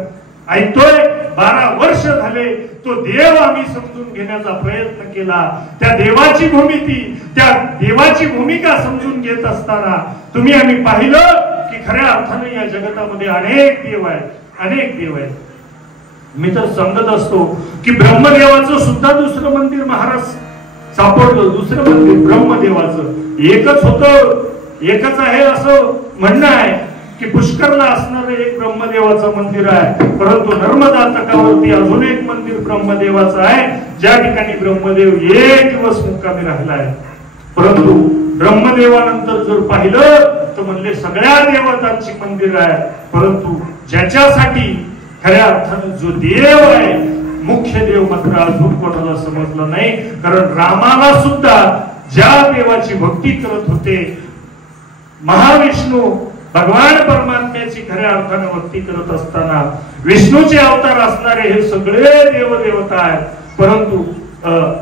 ऐकतोय. 12 वर्ष झाले तो देव आम्ही समजून घेण्याचा प्रयत्न केला. त्या देवाची भूमिती, त्या देवाची भूमिका समजून घेत असताना तुम्ही आम्ही पाहिलं की खऱ्या अर्थाने या जगतामध्ये अनेक देव आहेत, अनेक देव आहेत. मी तर सांगत असतो की ब्रह्मदेवाचं सुद्धा दुसरं मंदिर महाराज सापडलं. दुसरं मंदिर ब्रह्मदेवाचं एकच होतं, एकच आहे असं म्हणणं आहे की पुष्करला असणारं एक ब्रह्मदेवाचं मंदिर आहे. परंतु नर्मदा तटावरती अजून एक मंदिर ब्रह्मदेवाचं आहे, ज्या ठिकाणी ब्रह्मदेव एक दिवस मुक्कामी राहिला आहे. परंतु ब्रह्मदेवानंतर जर पाहिलं तर म्हणले सगळ्या देवतांची मंदिर आहे, परंतु ज्याच्यासाठी खऱ्या अर्थानं जो देव आहे, मुख्य देव मात्र अजून कोणाला समजलं नाही. कारण रामाला सुद्धा ज्या देवाची भक्ती करत होते, महाविष्णू भगवान परमात्म्याची खऱ्या अर्थानं भक्ती करत असताना विष्णूचे अवतार असणारे हे सगळे देवदेवता आहेत, परंतु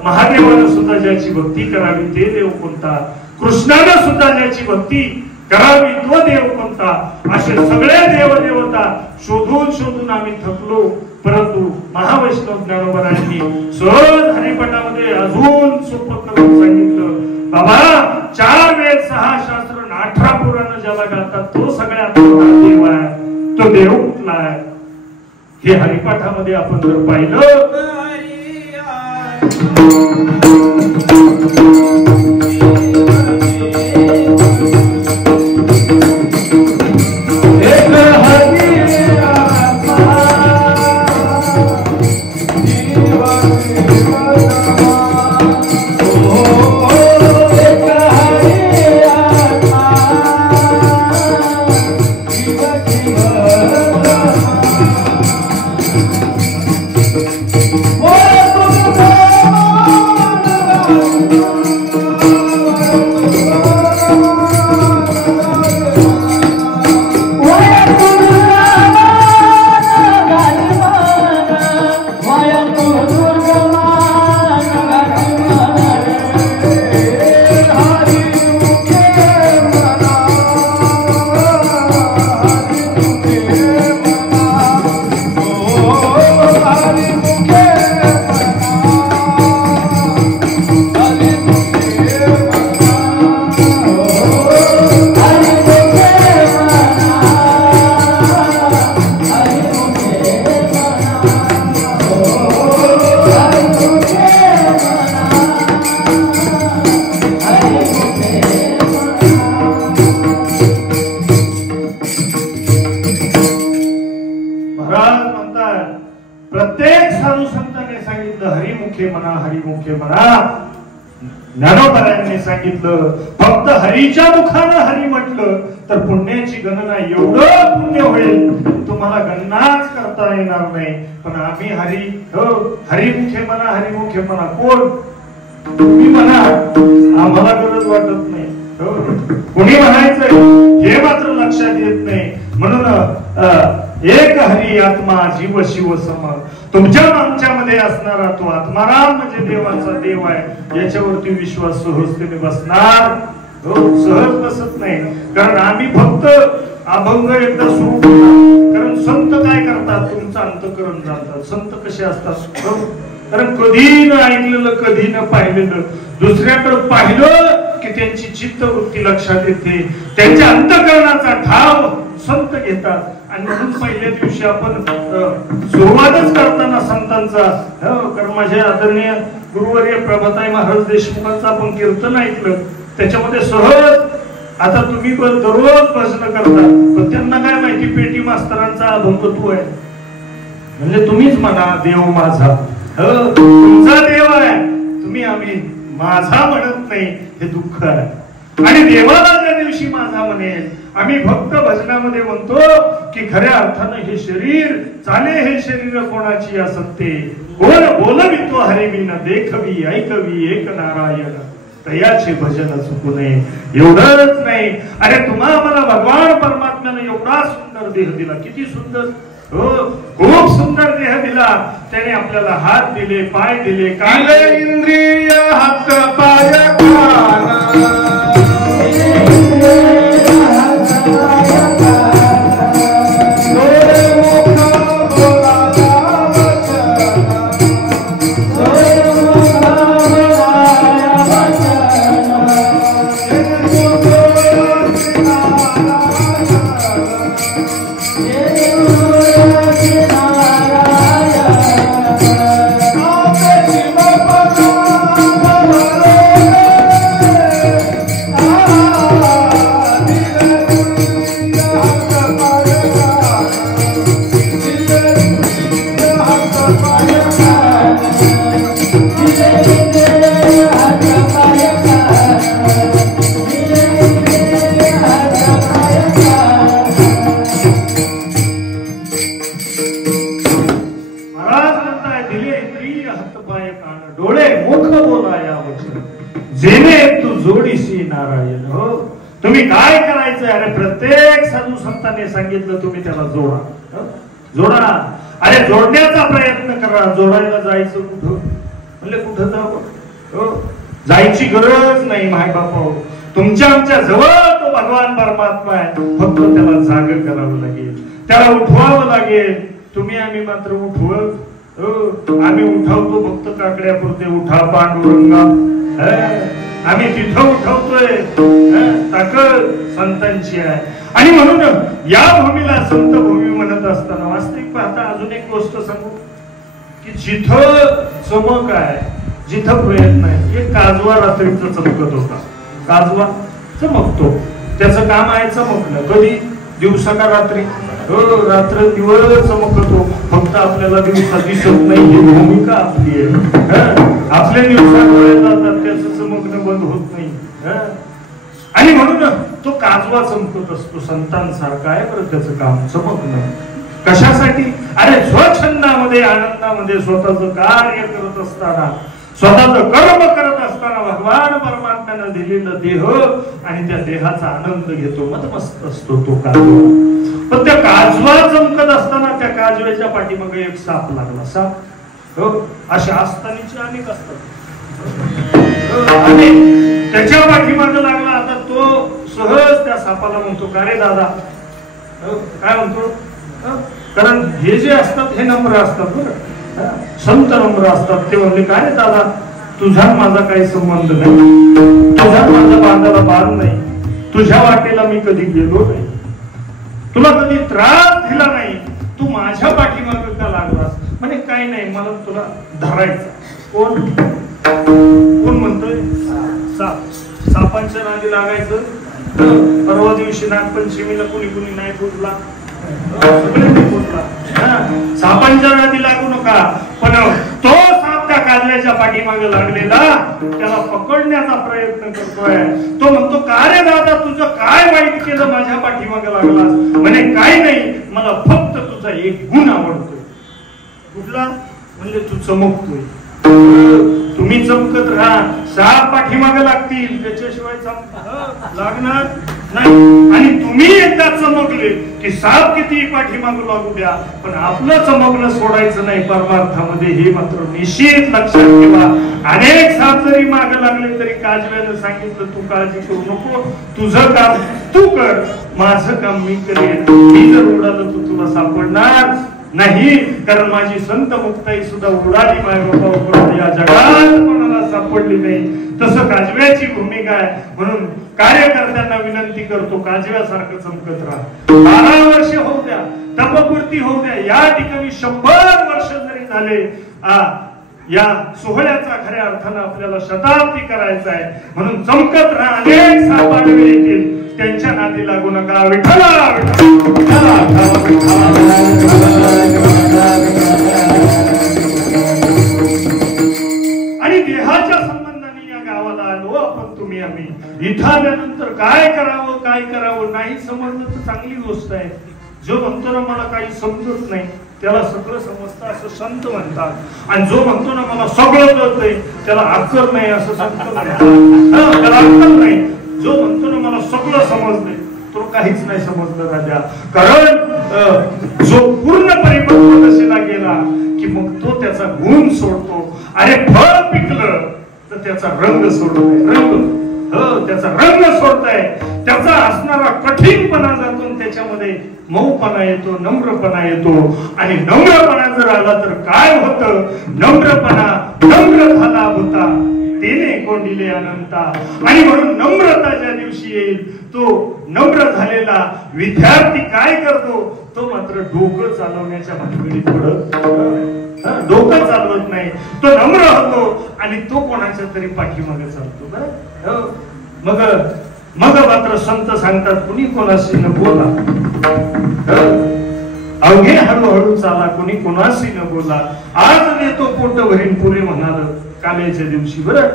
महादेवानं सुद्धा ज्याची भक्ती करावी ते देव कोणता, कृष्णानं सुद्धा ज्याची भक्ती करावी तो देव कोणता, असे सगळे देवदेवता शोधून शोधून आम्ही थकलो. परंतु महावैष्णव ज्ञानोबरांनी सहज हरिपटामध्ये अजून सोपं करून सांगितलं, बाबा 4 वेद 6 शास्त्र 18 पुराण ज्याला गातात तो सगळ्यात मोठा देव आहे. तो देव कुठला आहे हे हरिपाठामध्ये आपण जर पाहिलं, ज्ञानोबरांनी सांगितलं, फक्त हरीच्या मुखानं हरी म्हटलं तर पुण्याची गणना एवढं पुण्य होईल तुम्हाला गणनाच करता येणार नाही. पण आम्ही हरिमुखे म्हणा, हरिमुखे म्हणा, कोण तुम्ही म्हणा, आम्हाला गरज वाटत नाही. कोणी म्हणायचंय हे मात्र लक्षात येत नाही. म्हणून एक हरी आत्मा जीव शिव सम, तुमच्या आमच्यामध्ये असणारा तो आत्माराम म्हणजे देवाचा देव आहे, याच्यावरती विश्वास सहजतेने बसणार. सहज बसत नाही, कारण आम्ही फक्त अभंग एकदा सुरू केला. कारण संत काय करतात, तुमचं अंतःकरण जाणतात. संत कसे असतात, कारण कधी न ऐकलेलं, कधी न पाहिलेलं, दुसऱ्याकडे पाहिलं की त्यांची चित्तवृत्ती लक्षात येते, त्यांच्या अंतःकरणाचा ठाव संत घेतात. आणि म्हणून पहिल्या दिवशी आपण सुरुवातच करताना संतांचा, कारण माझ्या आदरणीय गुरुवर्य प्रभाताई महाराज देशमुखांचं आपण कीर्तन ऐकलं, त्याच्यामध्ये सहज आता तुम्ही दररोज भजन करता, पण त्यांना काय माहिती पेटी मास्तरांचा अभंग तू आहे, म्हणजे तुम्हीच म्हणा देव माझा, तुमचा देव आहे, तुम्ही आम्ही माझा म्हणत नाही, हे दुःख आहे. आणि देवाला त्या दिवशी माझा म्हणेल. आम्ही भक्त भजनामध्ये म्हणतो की खऱ्या अर्थानं हे शरीर चाले, हे शरीर कोणाची असत्ते, कोण बोलवितो हरिविन, देखवी ऐकवी एक नारायण, तयाचे भजन चुकू नये. एवढंच नाही, अरे तुम्हा मला भगवान परमात्म्याने एवढा सुंदर देह दिला, किती सुंदर, खूप सुंदर देह दिला. त्याने आपल्याला हात दिले, पाय दिले, कान इंद्रिय, हात पाय कान, जेणे तू जोडीशी नारायण हो. तुम्ही काय करायचं? अरे प्रत्येक साधू संतांनी सांगितलं तुम्ही त्याला जोडा, जोडा. अरे जोडण्याचा प्रयत्न करा. जोडायला जायचं कुठं? म्हणले कुठं जावं? जायची गरज नाही माय बापा. तुमच्या आमच्या जवळ तो भगवान परमात्मा आहे. फक्त त्याला जाग करावं लागेल, त्याला उठवावं लागेल. तुम्ही आम्ही मात्र उठवत, आम्ही उठवतो फक्त काकड्यापुरते. उठा पांडुरंगा, आम्ही तिथं उठवतोय. ताकद संतांची आहे. आणि म्हणून या भूमीला संत भूमी म्हणत असताना वास्तविक पाहता अजून एक गोष्ट सांगू की जिथं चमक आहे, जिथं प्रयत्न आहे. एक काजवा रात्रीचा चमकत होता. काजवा चमकतो, त्याचं काम आहे चमकणं. कधी? दिवसा का रात्री? रात्र दिवस चमकतो. फक्त आपल्याला दिवसा दिसत नाही. ही भूमिका आपली आहे. आपल्या दिवसा डोळे जातात, त्याचं चमकणं बंद होत नाही. आणि म्हणून तो काजवा चमकत असतो. संतांसारखा आहे बरं त्याचं काम चमकणं. कशासाठी? अरे स्वच्छंदामध्ये आनंदामध्ये स्वतःचं कार्य करत असताना, स्वतःचं कर्म करत असताना भगवान परमात्म्यानं दिलेलं देह आणि त्या देहाचा आनंद घेतो. मस्त असतो तो काजवा. पण त्या काजवा चमकत असताना त्या काजव्याच्या पाठीमागे एक साप लागला. साप अशा आस्थानीचे अनेक असतात. आणि त्याच्या पाठीमागे लागला. आता तो सहज त्या सापाला म्हणतो, का रे दादा? काय म्हणतो? कारण हे जे असतात हे नम्र असतात बरं, संत नम्र असतात. ते म्हणले, काय रे दादा, तुझा माझा काही संबंध नाही, तुझा माझा बांधाला बांध नाही, तुझ्या वाटेला मी कधी गेलो नाही, तुला कधी त्रास दिला नाही, तू माझ्या पाठीमागे का लागलास? म्हणजे काही नाही, मला तुला धरायचं. कोण कोण म्हणतोय? साप. सापांच्या नादी लागायचं. परवा दिवशी नागपंचमीला कुणी कुणी नाही बोलला, सापांच्या नादी लागू नका. पण तो साप त्या काजव्याच्या पाठीमागे लागलेला त्याला पकडण्याचा प्रयत्न करतोय. तो म्हणतो, का रे दादा, तुझं काय वाईट केलं माझ्या पाठीमागे लागलास? म्हणे काही नाही, मला फक्त तुझा एक गुण आवडतोय. कुठला? म्हणजे तू चमकतोय. तुम्ही चमकत राहा, साप पाठीमागे लागतील, त्याच्याशिवाय लागणार नाही. आणि तुम्ही एकदा चमकले की साप किती पाठीमागू लागू द्या, पण आपलं चमकणं सोडायचं नाही परमार्थामध्ये. हे मात्र निश्चित लक्षात ठेवा. अनेक साप जरी मागे लागले तरी काजव्यानं सांगितलं, तू काळजी करू नको, तुझं काम तू कर, माझं काम मी करेन. मी जर उडालं तर तुला सापडणार नाही. कारण माझी संत मुक्ताई सुद्धा उडाली माय बाबा, या जगात कोणाला सापडली नाही. तसं काजव्याची भूमिका आहे. म्हणून कार्यकर्त्यांना विनंती करतो, काजव्यासारखं चमकत राहा. 12 वर्ष होऊ द्या, तपपूर्ती होऊ द्या, या ठिकाणी 100 वर्ष जरी झाले, या सोहळ्याचा खऱ्या अर्थानं आपल्याला शताब्दी करायचा आहे. म्हणून चमकत राहा. अनेक साप आडवे येतील, त्यांच्या नादी लागू नका. विठ्ठला आणि देहाच्या संबंधाने या गावाला आलो आपण, तुम्ही आम्ही. इथं आल्यानंतर काय करावं काय करावं नाही समजलं तर चांगली गोष्ट आहे. जो म्हणतो ना मला काही समजत नाही, त्याला सगळं समजतं असं संत म्हणतात. आणि जो म्हणतो ना मला सगळं कळतंय, त्याला अक्कल नाही असं संत म्हणतात. त्याला अक्कल नाही. जो म्हणतो ना मला सगळं समजलंय, तो काहीच नाही समजलं राजा. कारण जो पूर्ण परिपक्व दशेला गेला की मग तो त्याचा गुण सोडतो. अरे फळ पिकलं तर त्याचा रंग सोडतोय. रंग त्याचा रंग सोडताय. त्याचा असणारा कठीणपणा जातो, त्याच्यामध्ये मऊपणा येतो, नम्रपणा येतो. आणि नम्रपणा जर आला तर काय होतं? नम्रपणा नम्र झाला होता तेने कोंडिले अनंता. आणि म्हणून नम्रता ज्या दिवशी येईल, तो नम्र झालेला विद्यार्थी काय करतो? तो मात्र डोकं चालवण्याच्या भानगडीत पडत, डोकं चालवत नाही. तो नम्र होतो आणि तो कोणाच्या तरी पाठीमागे चालतो. बरं, मग मात्र संत सांगतात, कुणी कोणाशी न बोला, अवघे हळूहळू चाला, कुणी कोणाशी न बोला. आज देतो पोट भरीन पुरे म्हणाल काल्याच्या दिवशी. बरं,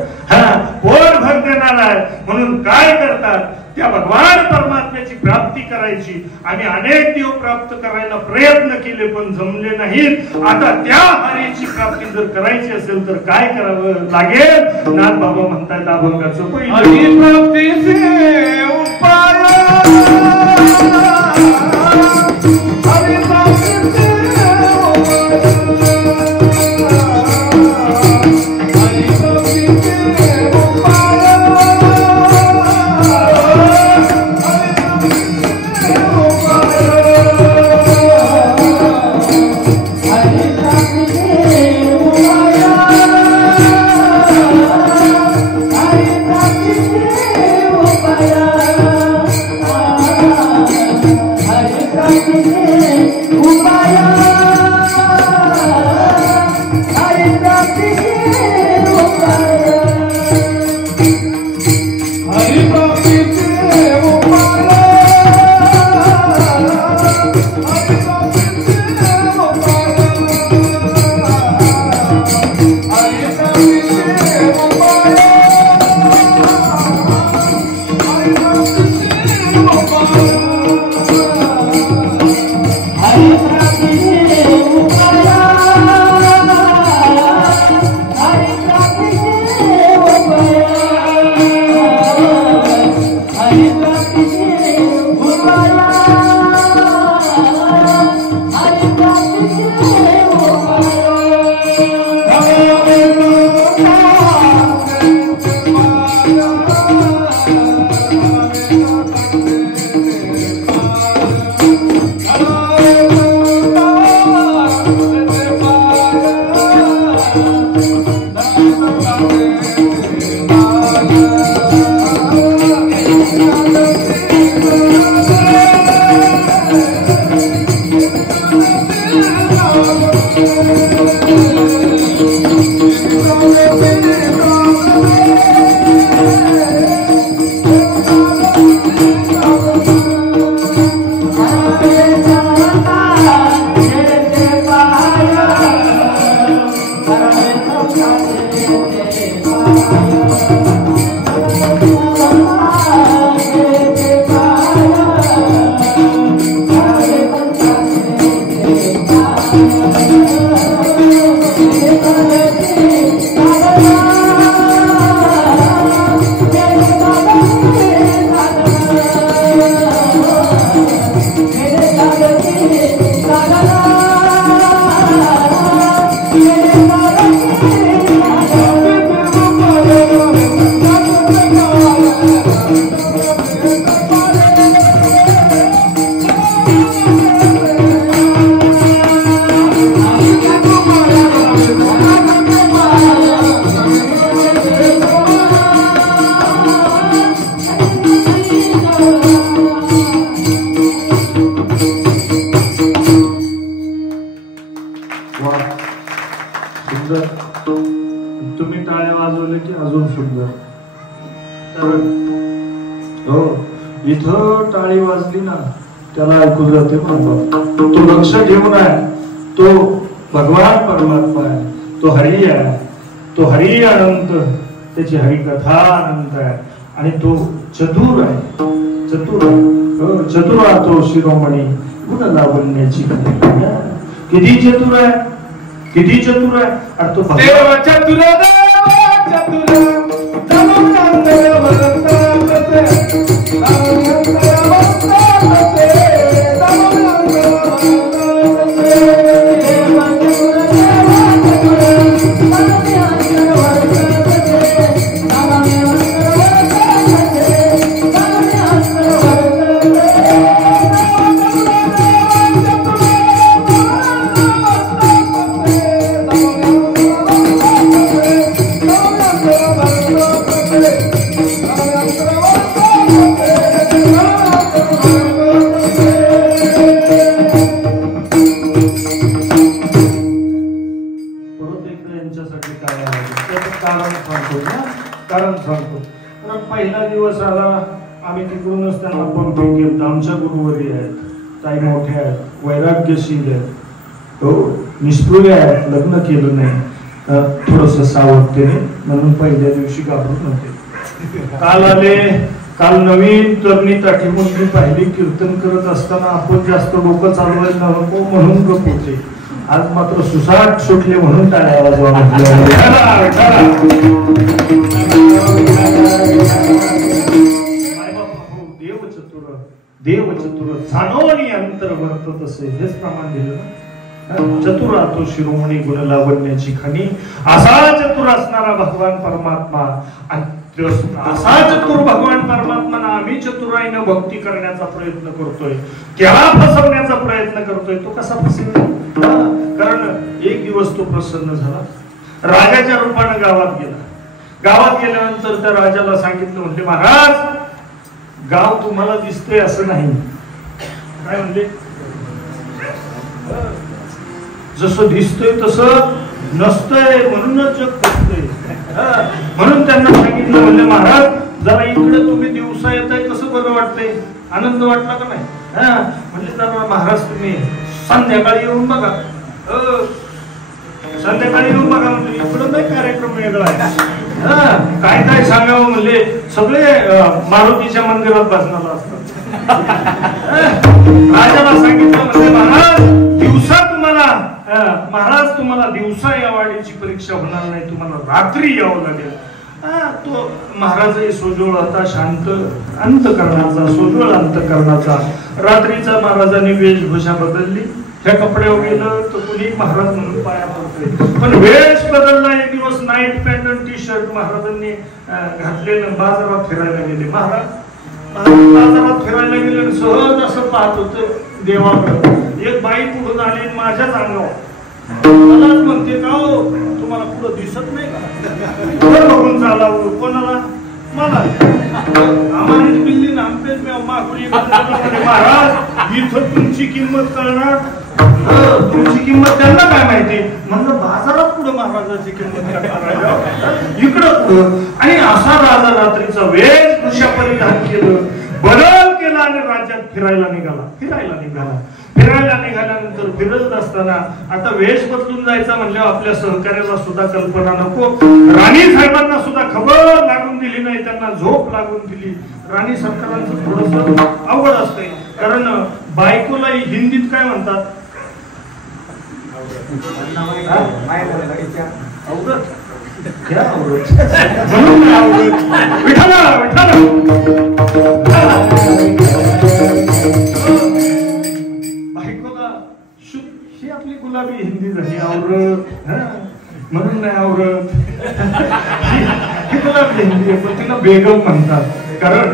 पोट भर देणार आहे. म्हणून काय करतात? त्या भगवान परमात्म्याची प्राप्ती करायची. आम्ही अनेक देव प्राप्त करायला प्रयत्न केले पण जमले नाहीत. आता त्या हरीची प्राप्ती जर करायची असेल तर काय करावं लागेल? नाथ बाबा म्हणतायत अभंगाचं पहिलं प्राप्तीचे उपाय तुम्ही टाळ्या वाजवले की अजून सुंदर. तर हो, इथं टाळी वाजली ना त्याला ऐकू जाते म्हणतात. तो लक्ष घेऊन आहे, तो भगवान परमात्मा आहे, तो हरी आहे, तो हरी अनंत, त्याची हरिकथा अनंत आहे आणि तो चतुर आहे. चतुर आहे, चतुर तो शिरोमणी गुण लावण्याची. किती चतुर आहे, किती चतुर आहे. आणि तो देव चतुर पहिला दिवस आला, आम्ही तिकडूनच त्यांना पंपिंग केलं. आमच्या गुरुवरी आहेत, ताई मोठ्या आहेत, वैराग्यशील आहेत, तो निष्ठुर आहेत, लग्न केलं नाही, थोडस सावधतेने, म्हणून पहिल्या दिवशी घाबरून नव्हते. काल आले काल नवीन तरणी ताठी मुलगी पाहिली कीर्तन करत असताना आपण जास्त डोकं चालवायला नको म्हणून गप होते. आज मात्र सुसाट सुटले म्हणून टाळ्या वाजवा. देव चतुर जाणोनी अंतर वर्तत असे हेच प्रमाण दिलं ना. चतुर तो शिरोमणी गुण लावण्याची खाणी असा चतुर असणारा भगवान परमात्मा. असा चतुर भगवान परमात्मा आम्ही चतुराईनं भक्ती करण्याचा प्रयत्न करतोय, त्याला फसवण्याचा प्रयत्न करतोय. तो कसा फसवेल? कारण एक दिवस तो प्रसन्न झाला, राजाच्या रूपाने गावात गेला. गावात गेल्यानंतर त्या राजाला सांगितलं, म्हणते महाराज गाव तुम्हाला दिसतंय असं नाही. काय म्हणते? जसं दिसतंय तसं नसतंय, म्हणूनच जग फसतंय. म्हणून त्यांना सांगितलं, म्हणले महाराज जरा इकडे तुम्ही दिवसा येताय कसं बरं वाटतंय, आनंद वाटला का नाही? म्हणजे जरा महाराज तुम्ही संध्याकाळी येऊन बघा. संध्याकाळी येऊन बघा म्हणजे इकडं नाही कार्यक्रम वेगळा आहे. काय काय सांगावं म्हणले, सगळे मारुतीच्या मंदिरात बसणार असतात. राजाला सांगितलं, म्हणजे महाराज तुम्हाला दिवसा या वाडीची परीक्षा होणार नाही, तुम्हाला रात्री यावं लागेल. तो महाराज सोजवळ होता, शांत अंतकरणाचा, सोजवळ अंतकरणाचा. रात्रीचा महाराजांनी वेशभूषा बदलली, त्या कपड्यावर गेलं तर कुणी महाराज म्हणून पाया पडतोय. पण वेश बदलला. एक दिवस नाईट पॅन्ट आणि टी शर्ट महाराजांनी घातलेलं बाजारात फिरायला गेले. महाराज बाजारात फिरायला गेले, सहज असं पाहत होतं देवाकडे. एक बाई पुढून आली, माझ्याच अंगावर मलाच म्हणते, का हो तुम्हाला पुढं दिसत नाही का? बघून चालावं. कोणाला? मला. आम्हाला बिल्ली नामपेच मागुरी. महाराज इथं तुमची किंमत कळणार, तुमची किंमत त्यांना काय माहिती? म्हणलं बाजारात पुढे महाराजाची किंमत करणार इकडं. आणि असा राजा रात्रीचा वेशभूषा परिधान केलं, बदल केला आणि राज्यात फिरायला निघाला. निघाल्यानंतर फिरत असताना आता वेश बदलून जायचा म्हणल्यावर आपल्या सहकार्याला सुद्धा कल्पना नको. राणी साहेबांना सुद्धा खबर लागून दिली नाही, त्यांना झोप लागून दिली. राणी सरकारांचं थोडस अवघड असतंय, कारण बायकोला हिंदीत काय म्हणतात? ही आपली गुलाबी हिंदी झाली, आवरत म्हणून नाही आवरत. ही गुलाबी हिंदी आहे, पण तिला बेगम म्हणतात. कारण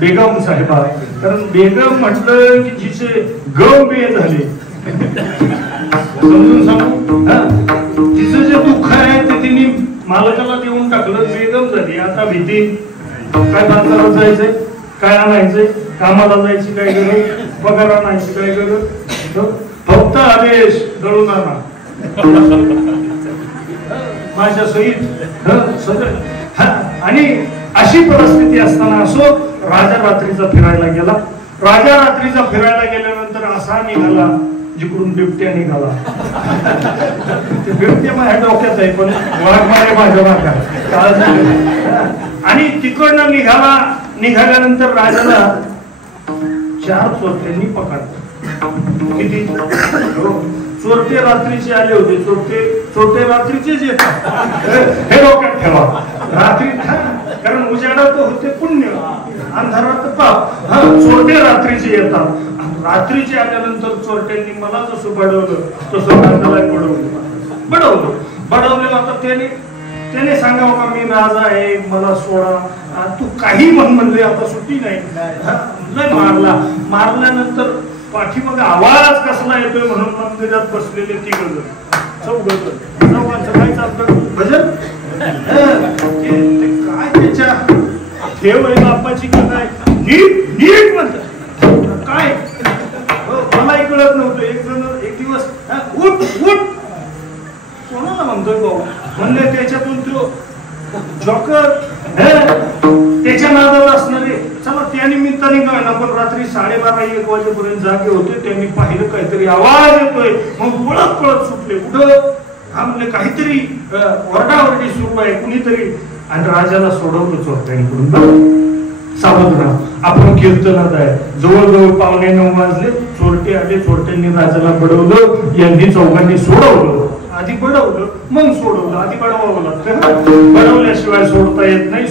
बेगम साहेबा, कारण बेगम म्हटलं की जिचे गमे झाले. समजून सांगू, तिचं जे दुःख आहे ते तिने मालकाला देऊन टाकलं, बेगम झाली. आता भीती काय, बाजारात जायचंय, काय आणायचंय, कामाला जायची काय गरज, पगार आणायची काय गरज, फक्त आदेश दळून आणा माझ्या सहित. आणि अशी परिस्थिती असताना असो राजा रात्रीचा फिरायला गेला. राजा रात्रीचा फिरायला गेल्यानंतर असा निघाला जिकडून बिबट्या निघाला. बिबट्या माझ्या डोक्यात आहे, पण वाघमारे माझ्या भागात. आणि तिकडनं निघाल्यानंतर राजाला 4 चोरट्यांनी पकडलं. किती? चोरटे रात्रीचे आले होते. चोरटे रात्रीचेच येतात, हे डोक्यात ठेवा. रात्री, कारण उजेडात होते पुण्य, अंधारात पाप. चोरटे रात्रीचे येतात. रात्रीचे आल्यानंतर चोरट्यांनी मला जसं बडवलं तसं राजाला बडवलं. आता त्याने सांगावं का मी राजा आहे, मला सोडा, तू काही म्हणले, आता सुट्टी नाही. लय मारल्यानंतर पाठीमागे आवाज कसला येतोय म्हणून मंदिरात बसलेले 3 चौघांचं काय चालतं भजन. काय त्याच्या ठेव आहे बापाची का काय, नीट म्हणतात काय, मलाही कळत नव्हतं. एक दिवस उठ कोणाला म्हणतोय भाऊ म्हणले, त्याच्यातून तो जॉकर त्याच्या नादाला असणारे. चला त्या निमित्ताने काय ना, पण रात्री 12:30-1 वाजेपर्यंत जागे होते. त्यांनी पाहिलं काहीतरी आवाज येतोय, मग पळत सुटले. कुठं? म्हणजे काहीतरी ओरडाओरडी सुरू आहे कुणीतरी. आणि राजाला सोडवलं चोरट्यांकडून. सावध राहा. आपण कीर्तनात आहे, जवळजवळ 8:45 वाजले, चोरटे आले, चोरट्यांनी राजाला बडवलं, यांनी चौघांनी सोडवलं. आधी बडवलं मग सोडवलं, आधी बडवावं लागतं, बडवल्याशिवाय सोडता येत नाही.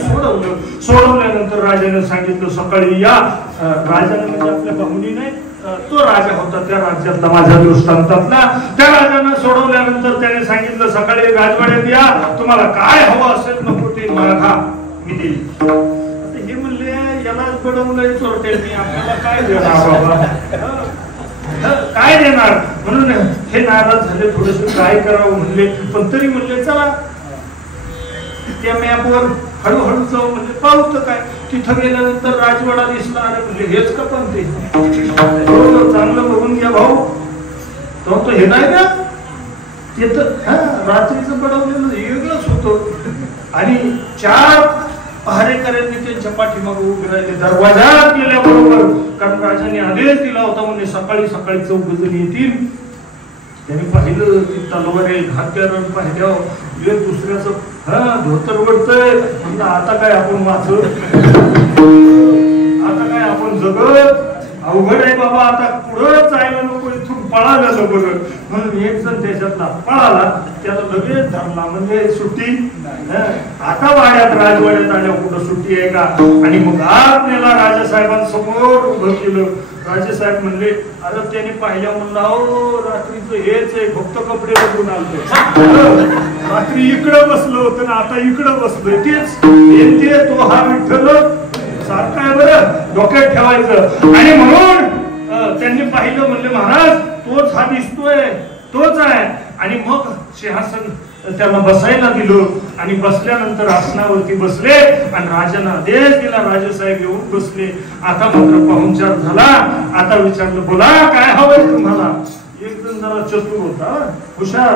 सोडवल्यानंतर राजाने सांगितलं सकाळी या. राजाने म्हणजे आपल्या पाहुणी नाही, तो राजा होता त्या राज्यातला, माझ्या दृष्टांतातला. त्या राजाने सोडवल्यानंतर त्याने सांगितलं सकाळी राजवाड्यात या, तुम्हाला काय हवं असेल नको ते मागा, मी देईल. हे म्हणले यालाच बडवलंय चोरट्यांनी, आपल्याला काय देणार बाबा, काय देणार. म्हणून हे नाराज झाले, थोडस काय करावं म्हणले. पण तरी म्हणले चला त्या मॅपवर हळूहळू जाऊ. म्हणजे पाहू काय. तिथं गेल्यानंतर राजवाडा दिसला. अरे म्हणजे हेच का पण ते चांगलं बघून घ्या भाऊ, तो हे नाही का ते तर रात्रीचं बडवलेलं वेगळंच होतं. आणि 4 पहारेकऱ्यांनी त्यांच्या पाठीमागे उभे राहिले दरवाजात गेल्याबरोबर, कारण राजाने आदेश दिला होता म्हणजे सकाळी सकाळी 4 जण येतील. त्यांनी पाहिलं ती तलवार आहे, हत्यारण पाहिल्यावर एक दुसऱ्याचं धोतर वडतंय. म्हणलं आता काय आपण वाचत, आता काय आपण जगत, अवघड आहे बाबा, आता पुढं जायला नको, इथून पळालं बरं. म्हणून एक जण त्याच्यातला पळाला, त्याला लगेच धरला. म्हणजे सुट्टी आता वाड्यात राजवाड्यात आल्या कुठं सुट्टी आहे का. आणि मग आत नेला, राजासाहेबांसमोर उभं केलं. राजेसाहेब म्हणले अरे त्याने पाहिल्या म्हणला हो रात्रीचं हेच आहे, फक्त कपडे बदलून आलते, रात्री इकडं बसलो होतं ना आता इकडं बसलोय, तेच ते तो हा विठ्ठल सारखा आहे बरं, डोक्यात ठेवायचं. आणि म्हणून त्यांनी पाहिलं, म्हणले महाराज तोच हा दिसतोय, तोच आहे. आणि मग सिंहासन त्यांना बसायला दिलं. आणि बसल्यानंतर आसनावरती बसले आणि राजांना आदेश दिला. राजेसाहेब येऊन बसले. आता मात्र पाहुणचार झाला. आता विचारलं बोला काय हवंय तुम्हाला. एक जण जरा चतुर होता, हुशार,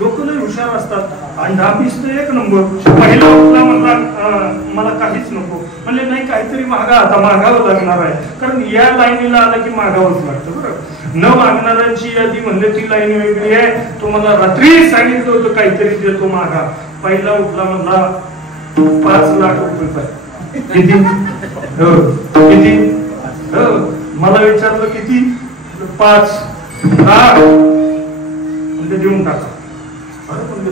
लोक लय हुशार असतात आणि धापिस तर एक नंबर. पहिला उठला म्हणला मला काहीच नको. म्हणले नाही काहीतरी मागा, आता मागावं लागणार आहे, कारण या लाईनीला आलं की मागावंच लागतं बरं. न मागणाऱ्यांची यादी म्हणले ती लाईन वेगळी आहे. तुम्हाला रात्री सांगितलं होतं काहीतरी देतो मागा. पहिला उठला म्हणला 5 लाख रुपये पाहिजे. किती? किती? मला विचारलं किती? 5 लाख. म्हणजे देऊन टाका. अरे म्हणजे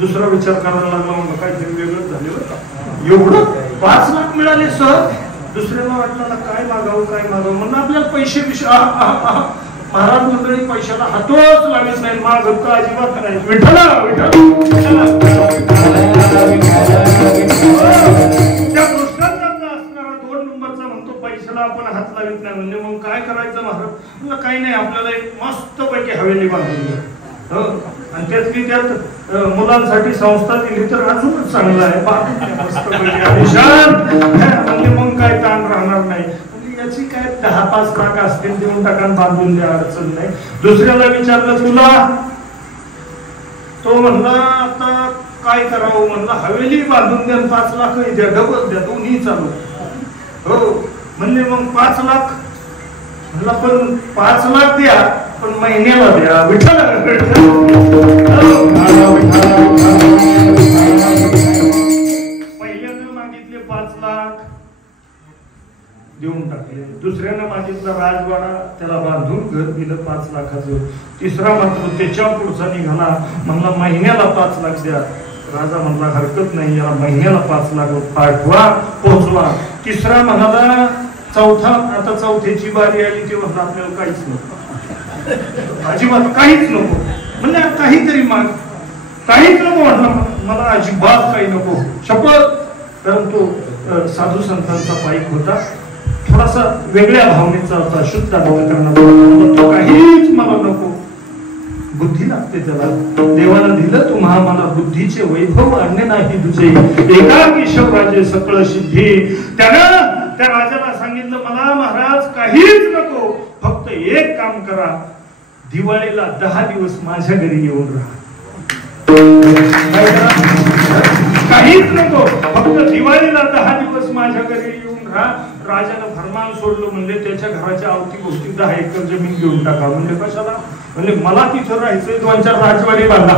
दुसरा विचार करायला लागला, म्हणलं काहीतरी वेगळंच झाले बरं. एवढं 5 लाख मिळाले सहज. दुसऱ्याला वाटलं काय मागावं काय मागावं. म्हणून आपल्याला पैसे महाराज मंडळी पैशाला हातोच लावेच नाही, मागत का अजिबात नाही. विठ्ठला विठ्ठला त्या दृष्टांताचा असणारा 2 नंबरचा म्हणतो पैशाला आपण हात लावित नाही. म्हणजे मग काय करायचं महाराज. काही नाही, आपल्याला एक मस्त पैकी हवेली बांधून द्या. आणि त्यात मुलांसाठी संस्था दिली तर अजूनच चांगलं आहे. मस्त म्हणजे मग काय ताण राहणार नाही. याची काय 10-5 लाख असतील देऊन टाका, बांधून द्या, अडचण नाही. दुसऱ्याला विचारलं तुला, तो म्हणला आता काय करावं. म्हणला हवेली बांधून द्या, 5 लाख द्या, डबल द्या, दोन्ही चालू. हो म्हणले मग 5 लाख. म्हणला पण 5 लाख द्या पण महिन्याला द्या. विठ्ठल पहिल्यानं मागितले 5 लाख देऊन टाकले. दुसऱ्यानं मागितला राजवाडा, त्याला बांधून घर दिलं 5 लाखाचं. तिसरा मात्र त्याच्या पुढचा निघाला, म्हणला महिन्याला 5 लाख द्या. राजा म्हणला हरकत नाही, याला महिन्याला 5 लाख पाठवा, पोहोचवा. तिसरा म्हणाला चौथा. आता चौथ्याची बारी आली की म्हणलं आपल्याला काहीच नको, अजिबात काहीच नको. म्हणजे काहीतरी माग, काहीच नको. म्हटलं मला अजिबात काही नको, शपथ. परंतु साधू संतांचा पाईक होता, थोडासा वेगळ्या भावनेचा होता, शुद्ध अंतःकरणाचा. तो काहीच मला नको. बुद्धी लागते त्याला. देवाला दिलं तुम्हा मला बुद्धीचे वैभव, अन्य नाही तुझे एकाकी शब्दाचे सकळ सिद्धी. त्यानं त्या राजाला सांगितलं मला महाराज काहीच नको, फक्त एक काम करा, दिवाळीला 10 दिवस माझ्या घरी येऊन राहा. काहीच नको, फक्त दिवाळीला 10 दिवस माझ्या घरी येऊन राहा. राजानं फरमान सोडलं. म्हणजे त्याच्या घराच्या अवतीभोवती 10 एकर जमीन घेऊन टाका. म्हणजे कशाला. म्हणजे मला तिथं राहायचंय, 2-4 राजवाडी बांधा.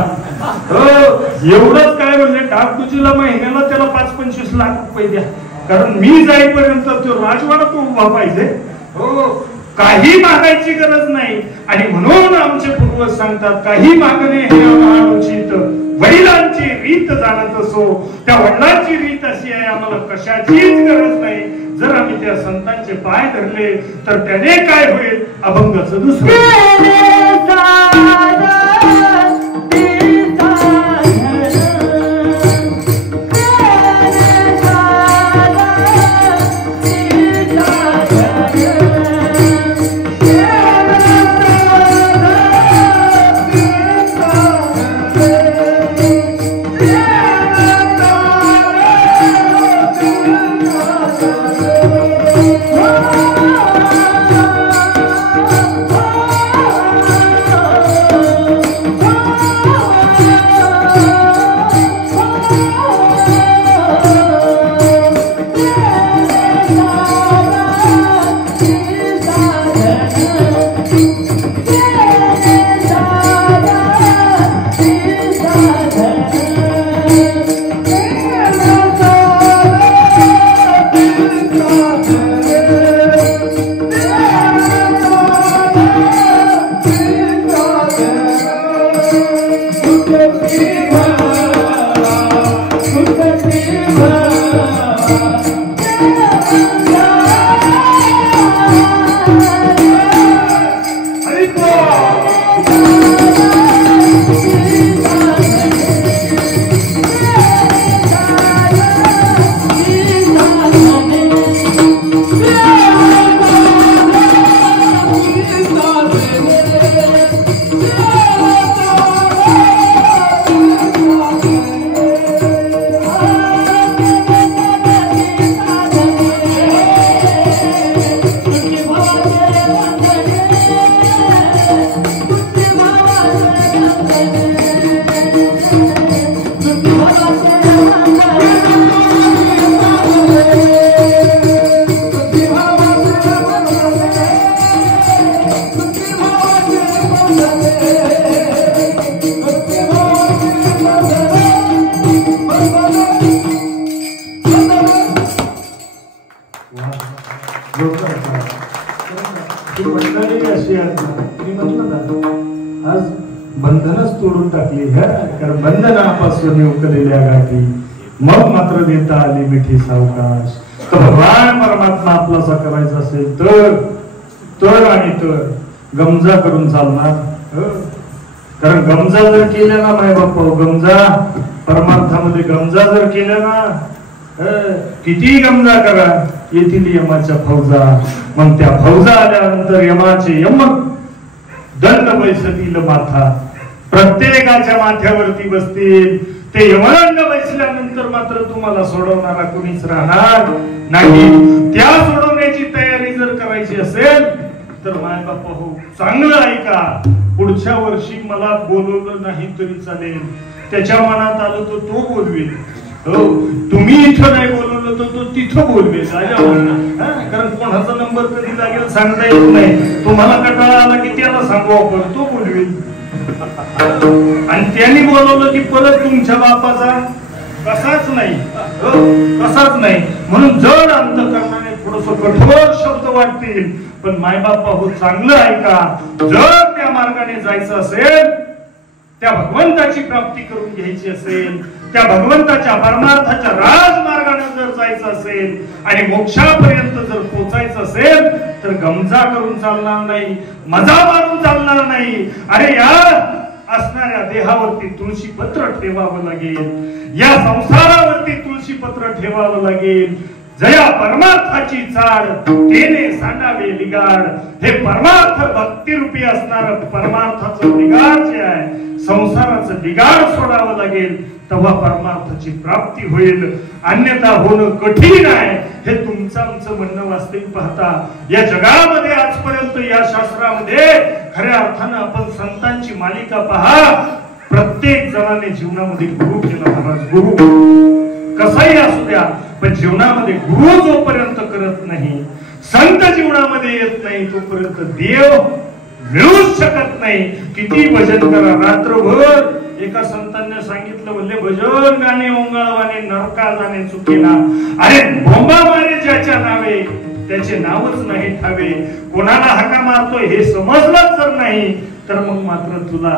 एवढंच काय. म्हणजे डागडुजीला महिन्याला त्याला 5-25 लाख रुपये द्या. कारण मी जाईपर्यंत तो राजवाडा तो उभा पाहिजे. हो, काही मागायची गरज नाही. आणि म्हणून आमचे पूर्वज सांगतात काही मागणे हे अनुचित, वडिलांची रीत जाणत असो. त्या वडिलांची रीत अशी आहे, आम्हाला कशाचीच गरज नाही. जर आम्ही त्या संतांचे पाय धरले तर त्याने काय होईल, अभंगाचं दुसरं आज बंधनच तोडून टाकली ह्या, कारण बंधनापासून उकलेल्या गाठी मग मात्र देता आली मिठी सावकाश. तर भगवान परमात्मा आपलासा करायचा असेल तर आणि तर गमजा करून चालणार. कारण गमजा जर केल्या ना माय बाप्पा, गमजा परमार्थामध्ये गमजा जर केल्या ना, किती गमजा करा येथील यमाच्या फौजा. मग त्या फौजा आल्यानंतर यमाचे यमक दंड बैसतील माथा, प्रत्येकाच्या माथ्यावरती बसतील. ते यमदंड बैसल्यानंतर मात्र तुम्हाला सोडवणारा कुणीच राहणार नाही. त्या सोडवण्याची तयारी जर करायची असेल तर माय बाप्पा हो, चांगलं ऐका. पुढच्या वर्षी मला बोलवलं नाही तरी चालेल, त्याच्या मनात आलं तर तो बोलवेल. हो, तुम्ही इथं नाही बोलवलं तर तो तिथं बोलवेल. कारण कोणाचा नंबर कधी लागेल सांगता येत नाही. तुम्हाला कंटाळा आला की त्याला सांगू आपण, तो बोलवेल. आणि त्यांनी बोलवलं की परत तुमच्या बापाचा कसाच नाही, कसाच नाही. म्हणून जड अंतकरणाने थोडस कठोर शब्द वाटतील, पण मायबापा हो चांगलं ऐका. जर त्या मार्गाने जायचं असेल, त्या भगवंताची प्राप्ती करून घ्यायची असेल, त्या भगवंताच्या परमार्थाच्या राजमार्गाने जर जायचं असेल आणि मोक्षापर्यंत जर पोचायचं असेल तर गमजा करून चालणार नाही, मजा मारून चालणार नाही. अरे यार, असणाऱ्या देहावरती तुळशी पत्र ठेवावं लागेल, या संसारावरती तुळशी पत्र ठेवावं लागेल. जया परमार्थाची चाड तेने सांडावे लिगाड. हे परमार्थ भक्तिरूपी असणार परमार्थाचं लिगाड जे आहे, संसाराचं लिगाड सोडावं लागेल, तेव्हा परमार्थाची प्राप्ती होईल. अन्यथा होणं कठीण आहे. हे तुमचं आमचं म्हणणं वास्तविक पाहता या जगामध्ये आजपर्यंत या शास्त्रामध्ये खऱ्या अर्थानं आपण संतांची मालिका पहा. प्रत्येक जणाने जीवनामध्ये गुरु केला. महाराज गुरु कसाही असू द्या, पण जीवनामध्ये गुरु जोपर्यंत करत नाही, संत जीवनामध्ये येत नाही, तोपर्यंत देव मिळूच शकत नाही. किती भजन करा, रात्रभर एका संतांनी सांगितलं, म्हणले भजन गाणे ओंगाळवाने नरका जाणे चुकीना. अरे बोंबा मारे ज्याच्या नावे त्याचे नावच नाही ठावे. कोणाला हाका मारतोय हे समजलंच जर नाही तर मग मात्र तुला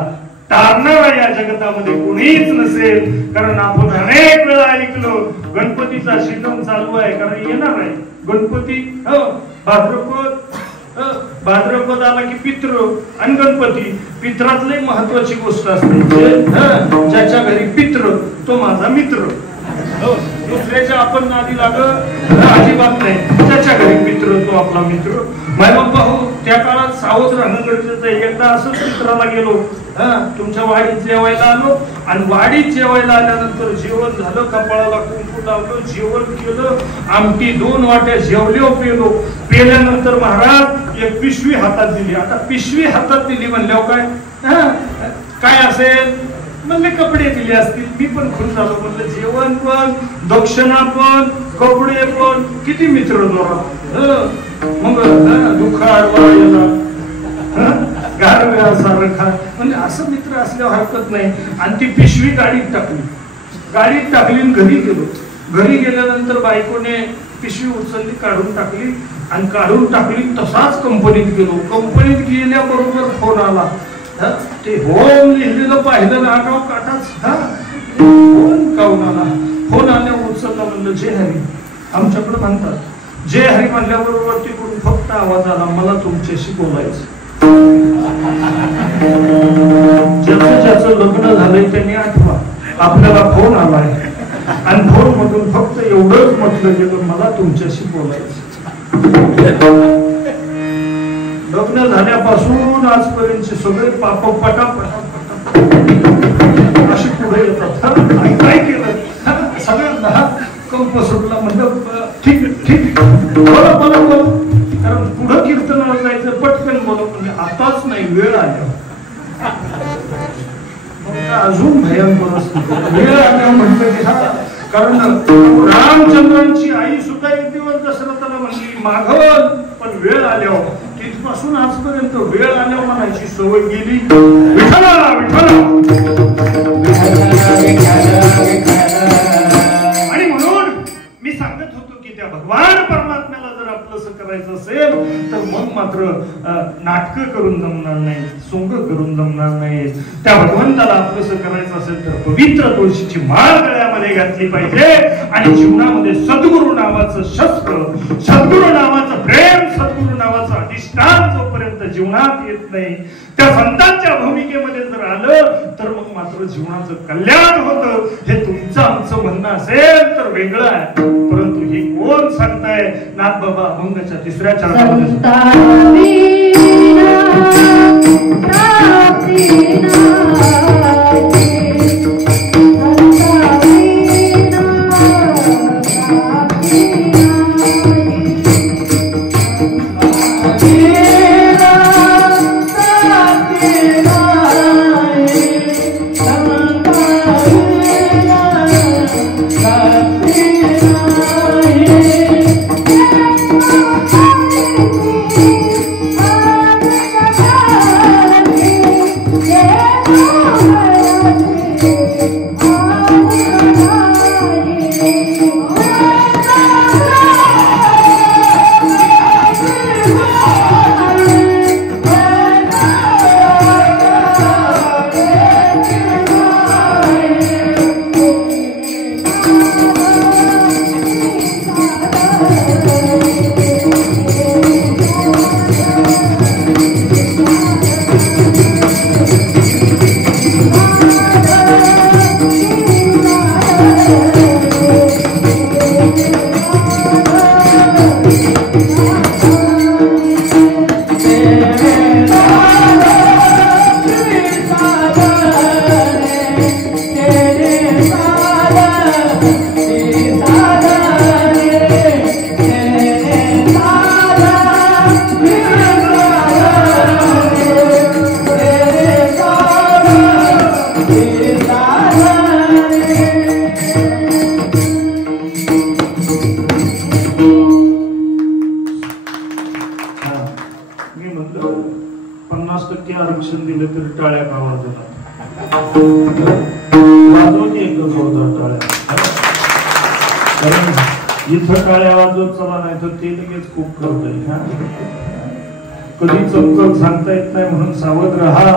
टाळणारा या जगतामध्ये कोणीच नसेल. कारण आपण अनेक वेळा ऐकलो गणपतीचा सीझन चालू आहे, कारण येणार आहे गणपती. भाद्रपद आला की पितृ आणि गणपती. पित्रातली महत्वाची गोष्ट असते, ज्याच्या घरी पितृ तो माझा मित्र. दुसऱ्याच्या आपण नादी लागत अजिबात नाही. त्याच्या घरी मित्र तो आपला मित्र. मायबाप भाऊ त्या काळात सावध राहणं गरजेचं आहे. एकदा असंच मित्राला गेलो, तुमच्या वाडीत जेवायला आलो आणि वाडीत जेवायला आल्यानंतर जेवण झालं, कपाळाला कुंकू लावलं, जेवण केलं, आमटी 2 वाट्या जेवलो, पेलो. पेल्यानंतर महाराज एक पिशवी हातात दिली. आता पिशवी हातात दिली म्हणल्यावर काय असेल म्हणले कपडे दिले असतील. मी पण खुश झालो, म्हणलं जेवण पण, दक्षिणा पण, कपडे पण, किती मित्र जोरात. मग दुःख आडवा गारव्यासारखा म्हणजे असं मित्र असल्यावर हरकत नाही. आणि ती पिशवी गाडीत टाकली घरी गेलो. घरी गेल्यानंतर बायकोने पिशवी उचलली, काढून टाकली तसाच कंपनीत गेलो. कंपनीत गेल्याबरोबर फोन आला. ते होम लिहिलेलं पाहिलं ना, आगाव काटाच. फोन काऊन आला? फोन आल्यावर उचलला, म्हणलं जय हरी. आमच्याकडे म्हणतात जय हरी म्हणल्याबरोबर तिकडून फक्त आवाज आला, मला तुमच्याशी बोलायचं. ज्याचं लग्न झालंय त्यांनी आठवा, आपल्याला फोन आलाय आणि फोन मधून फक्त एवढंच म्हटलं गेलं, मला तुमच्याशी बोलायचं. लग्न झाल्यापासून आजपर्यंतचे सगळे पाप पटापट अशी पुढे येतात. काय केलं सगळ्यांना कंप सुटला. म्हणलं ठीक बोला. कारण पुढं कीर्तनाला जायचं, पटकन बोला. म्हणजे आताच नाही, वेळ आल्या. अजून भयंकर वेळ आल्या म्हटलं की कारण रामचंद्रांची आई सुद्धा एक दिवस दशरथाला म्हणली मागवल, पण वेळ आल्यावर तिथपासून आजपर्यंत वेळ आल्यावर म्हणायची सवय गेली. विठ्ठला आणि म्हणून मी सांगत होतो की त्या भगवान परमात्म्याला जर आपलंसं करायचं असेल तर मग मात्र नाटकं करून जमणार नाही, सोंग करून जमणार नाही. त्या भगवंताला आपलंसं करायचं असेल तर पवित्र तुळशीची माळ गळ्यामध्ये घातली पाहिजे आणि जीवनामध्ये सद्गुरु नावाचं शस्त्र, सद्गुरु नावाचं प्रेम, सद्गुरु नावाचं अधिष्ठान जोपर्यंत जीवनात येत नाही, त्या संतांच्या भूमिकेमध्ये जर आलं तर मग मात्र जीवनाचं कल्याण होतं. हे तुमचं आमचं म्हणणं असेल तर वेगळं आहे, परंतु हे कोण सांगताय? नाथ बाबा अभंगाच्या 3ऱ्या चरणामध्ये मी म्हटलं 50% आरक्षण दिलं तरी टाळ्या का वाजवणार. जिथं टाळ्या वाजवत चला नाही तर ते लगेच खूप करतोय. कधी चमकत सांगता येत नाही म्हणून सावध राहा.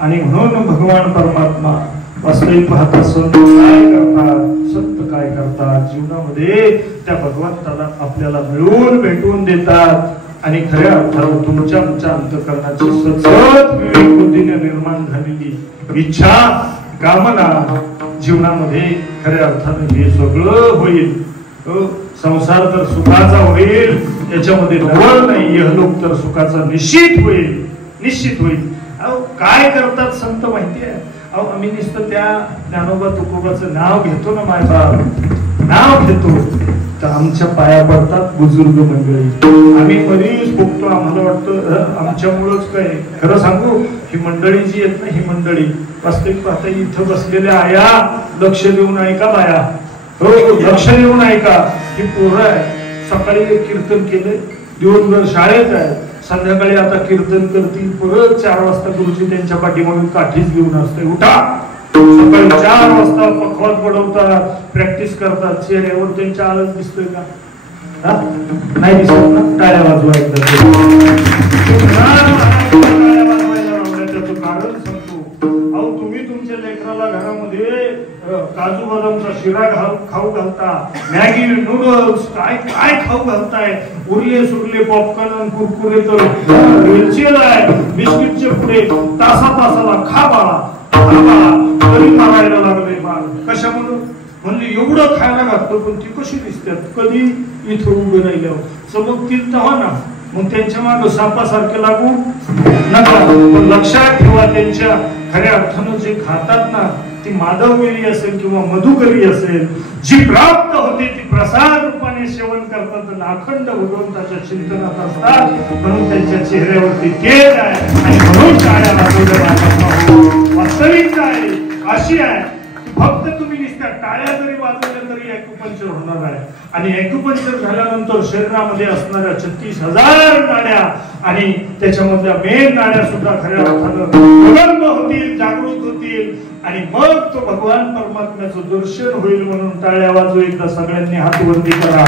आणि म्हणून भगवान परमात्मा वास्तविक पाहता संत काय करतात, संत काय करतात जीवनामध्ये त्या भगवंताला आपल्याला मिळवून भेटवून देतात. आणि खऱ्या अर्थानं तुमच्या अंतःकरणाची सतत विवेक बुद्धीने निर्माण झालेली इच्छा कामना जीवनामध्ये खऱ्या अर्थानं हे सगळं होईल. संसार तर सुखाचा होईल, त्याच्यामध्ये नवल नाही. यहलोक तर सुखाचा निश्चित होईल, निश्चित होईल. अहो काय करतात संत माहितीये? अहो आम्ही नुसतं त्या ज्ञानोबा तुकोबाचं नाव घेतो ना, मायबाप नाव घेतो तर आमच्या पाया पडतात बुजुर्ग मंडळी. आम्ही मरीच फुकतो. आम्हाला वाटतं आमच्यामुळंच काय. खरं सांगू, ही मंडळी जी आहेत ना, ही मंडळी वास्तविक पाहता इथं बसलेल्या आया लक्ष देऊन ऐका बाया, हो लक्ष देऊन ऐका. ही पोरं आहे, सकाळी कीर्तन केले, दिवसभर शाळेत आहे, संध्याकाळी आता कीर्तन करतील, परत 4 वाजता गुरुजी त्यांच्या पाठीमागून काठीच घेऊन असते. उठा, सकाळी 4 वाजता पखवात पडवतात, प्रॅक्टिस करतात. चेहऱ्यावर त्यांच्या आळस दिसतोय का? नाही दिसत ना? टाळ्या वाजवा एकदा. त्याचं कारण सांगतो. अहो तुम्ही तुमच्या लेकराला घरामध्ये काजू बदामचा शिरा खाऊ घालता, मॅगी नूडल्स काय काय खाऊ घालताय, उरले सुरले पॉपकॉर्न कुरकुरे तर बिस्किटचे पुढे तासाला खा बाळा तरी मारायला लागले बाळ. कशामुळे? म्हणजे एवढं खायला घातलं पण ती कशी दिसतात, कधी इथं उभं राहिल्यावर चमकतील तेव्हा ना. मग त्यांच्या मागे सापासारखे लागू नका. पण लक्षात ठेवा, त्यांच्या खऱ्या अर्थानं जे खातात ना, ती माधवगिरी असेल किंवा मधुकरी असेल, जी प्राप्त होते ती प्रसाद रूपाने सेवन करतात आणि अखंड भगवंताच्या चिंतनात असतात. म्हणून त्यांच्या चेहऱ्यावरती तेज आहे आणि म्हणून टाळ्या वाजवल्या. वास्तविकता आहे अशी आहे की फक्त तुम्ही नुसत्या टाळ्या जरी वाजवल्या तरी ॲक्युपंक्चर होणार आहे. आणि ॲक्युपंक्चर झाल्यानंतर शरीरामध्ये असणाऱ्या 36,000 नाड्या आणि त्याच्यामधल्या मेन नाड्या सुद्धा खऱ्या अर्थानं प्रगल्भ होतील, जागृत होतील. आणि मग तो भगवान परमात्म्याचं दर्शन होईल. म्हणून टाळ्या वाजवू. एकदा सगळ्यांनी हात वरती करा.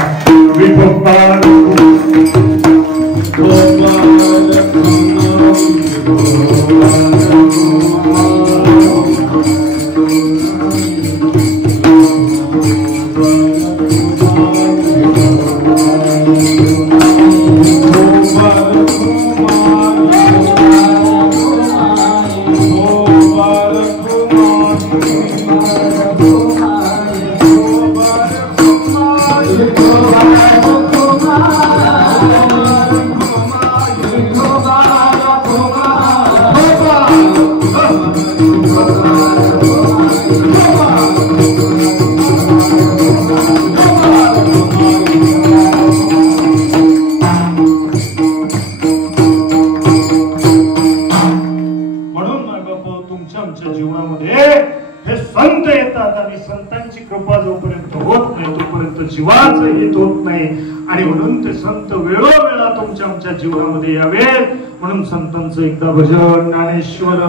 जीवाचं हित होत नाही. आणि म्हणून ते संत वेळोवेळा तुमच्या आमच्या जीवनामध्ये यावेत. म्हणून संतांचं एकदा भजन. ज्ञानेश्वर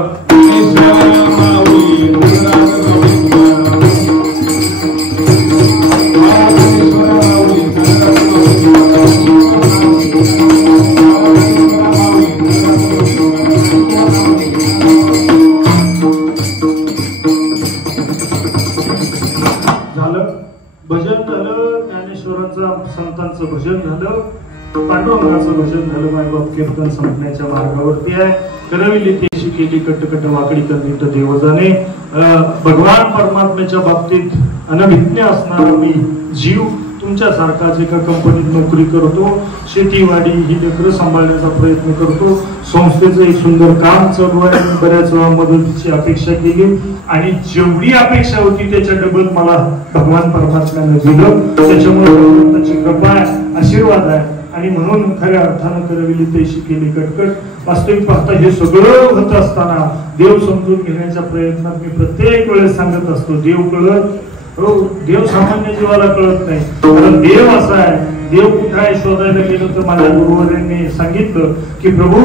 संतांचं भजन झालं, पांडुरंगाचं भजन झालं. मायबाप कीर्तन संपण्याच्या मार्गावरती आहे. करविली तेशी केली कटकट वाकडी करणी देवजाने. भगवान परमात्म्याच्या बाबतीत अनभिज्ञ असणारा मी जीव तुमच्यासारखाच एका कंपनीत नोकरी करतो, शेतीवाडी ही लेकरं सांभाळण्याचा प्रयत्न करतो. संस्थेचं एक सुंदर काम चालू आहे. बऱ्याच वेळा मदतीची अपेक्षा केली आणि जेवढी अपेक्षा होती त्याच्या डबल मला भगवान परमात्म्याने दिलं. त्याच्यामुळे भगवंताची कृपा आहे, आशीर्वाद आहे. आणि म्हणून खऱ्या अर्थानं करविली तेशी केली कटकट. वास्तविक पाहता हे सगळं होत असताना देव समजून घेण्याच्या प्रयत्नात मी प्रत्येक वेळेस सांगत असतो, देव कळत. हो, देव सामान्य जीवाला कळत नाही. कारण देव असा आहे, देव कुठे आहे शोधायला गेलं तर माझ्या गुरुवारांनी सांगितलं की प्रभू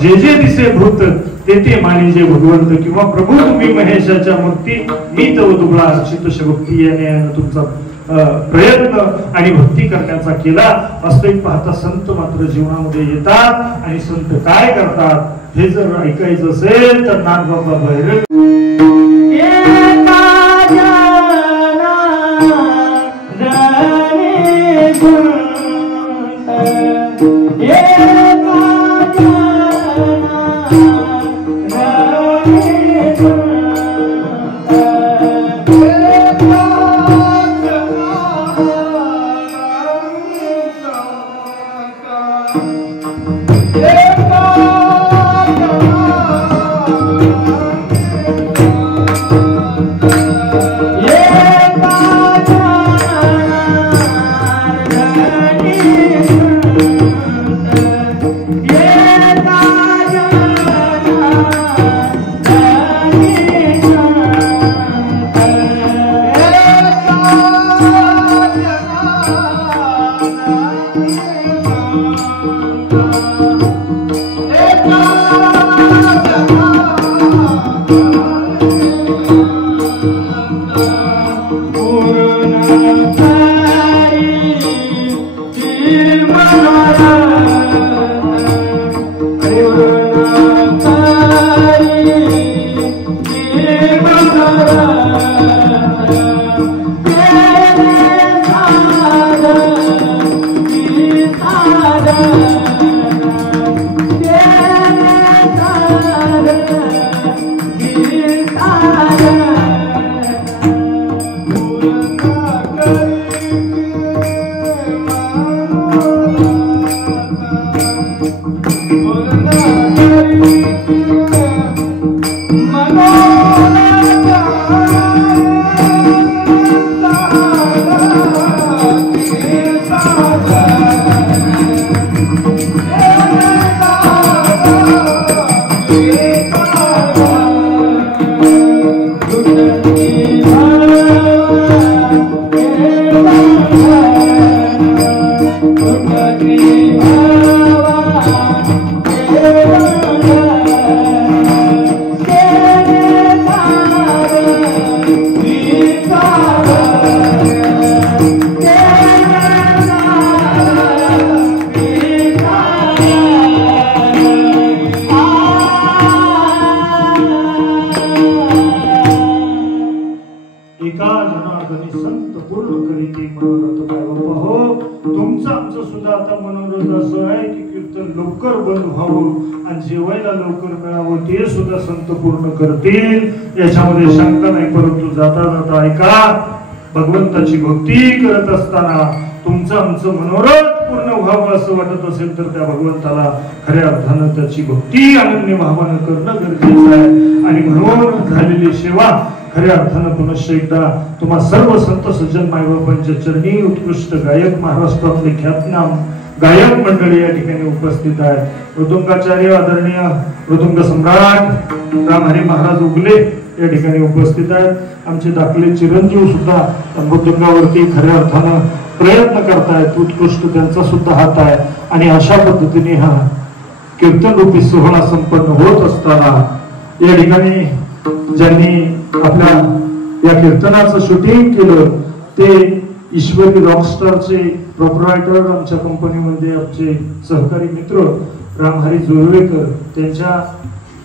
जे जे दिसे भूत ते मानिजे भगवंत. किंवा प्रभू तुम्ही महेशाच्या मूर्ती मी तव दुबळा अर्चित शक्ती याने तुमचा प्रयत्न आणि भक्ती करण्याचा केला. वास्तविक पाहता संत मात्र जीवनामध्ये येतात आणि संत काय करतात हे जर ऐकायचं असेल तर नाथबाबा भैरव याच्यामध्ये शंका नाही. परंतु जाता जाता ऐका, भगवंताची भक्ती करत असताना तुमचं आमचं मनोरथ पूर्ण व्हावं असं वाटत असेल तर त्या भगवंताला खऱ्या अर्थानं त्याची भक्ती अनन्य भावानं करणं गरजेचं आहे. आणि म्हणून झालेली सेवा खऱ्या अर्थानं पुनश्च एकदा तुम्हा सर्व संत सज्जन मायबापांच्या चरणी उत्कृष्ट गायक महाराष्ट्रातले ख्यातनाम गायक मंडळी या ठिकाणी उपस्थित आहेत. मृदुंगाचार्य आदरणीय मृदुंग सम्राट रामहरी महाराज उगले या ठिकाणी उपस्थित आहेत. आमचे दाखले चिरंजीव सुद्धा मृदुंगावरती खऱ्या अर्थानं प्रयत्न करतायत. उत्कृष्ट त्यांचा सुद्धा हात आहे. आणि अशा पद्धतीने हा कीर्तन रूपी सोहळा संपन्न होत असताना या ठिकाणी ज्यांनी आपल्या या कीर्तनाचं शूटिंग केलं ते ईश्वरी रॉकस्टारचे प्रोप्रायटर, आमच्या कंपनीमध्ये आमचे सहकारी मित्र रामहरी जोरवेकर, त्यांच्या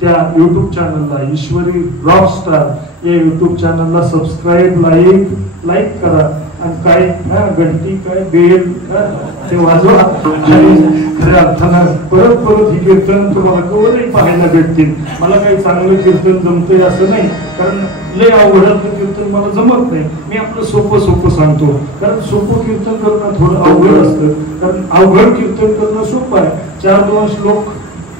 त्या युट्यूब चॅनलला ईश्वरी रॉकस्टार या युट्यूब चॅनलला सबस्क्राईब लाईक करा आणि काय घंटी काय बेल ते वाजवा. खऱ्या अर्थानं परत परत ही कीर्तन तुम्हाला कवरही पाहायला भेटतील. मला काही चांगलं कीर्तन जमतंय असं नाही, कारण लय अवघडातलं कीर्तन मला जमत नाही. मी आपलं सोपं सोपं सांगतो, कारण सोपं कीर्तन करणं थोडं अवघड असतं. कारण अवघड कीर्तन करणं सोपं आहे. 4-2 श्लोक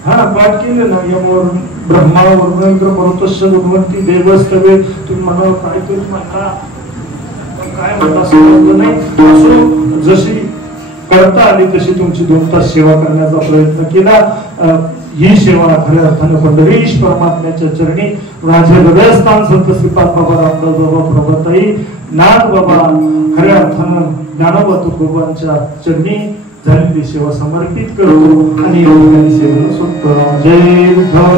पाठ केले ना, यावर ब्रह्मा वर्णयंत्र मरुतस्य गुणवंती देवस्तवे, तुम्ही म्हणावं काहीतरी म्हणा काय म्हणता समजलं नाही. असो, जशी करता आली तशी तुमची 2 तास सेवा करण्याचा प्रयत्न केला. ही सेवा खऱ्या अर्थानं पंढरीश परमात्म्याच्या चरणी माझे हृदयस्थान संत श्रीपाद बाबा रामदास बाबा प्रभाताई नाथ बाबा खऱ्या अर्थानं ज्ञानोबा तुकोबांच्या चरणी झालेली सेवा समर्पित करतो आणि या ठिकाणी सेवेला सोडतो. जय विठ्ठल.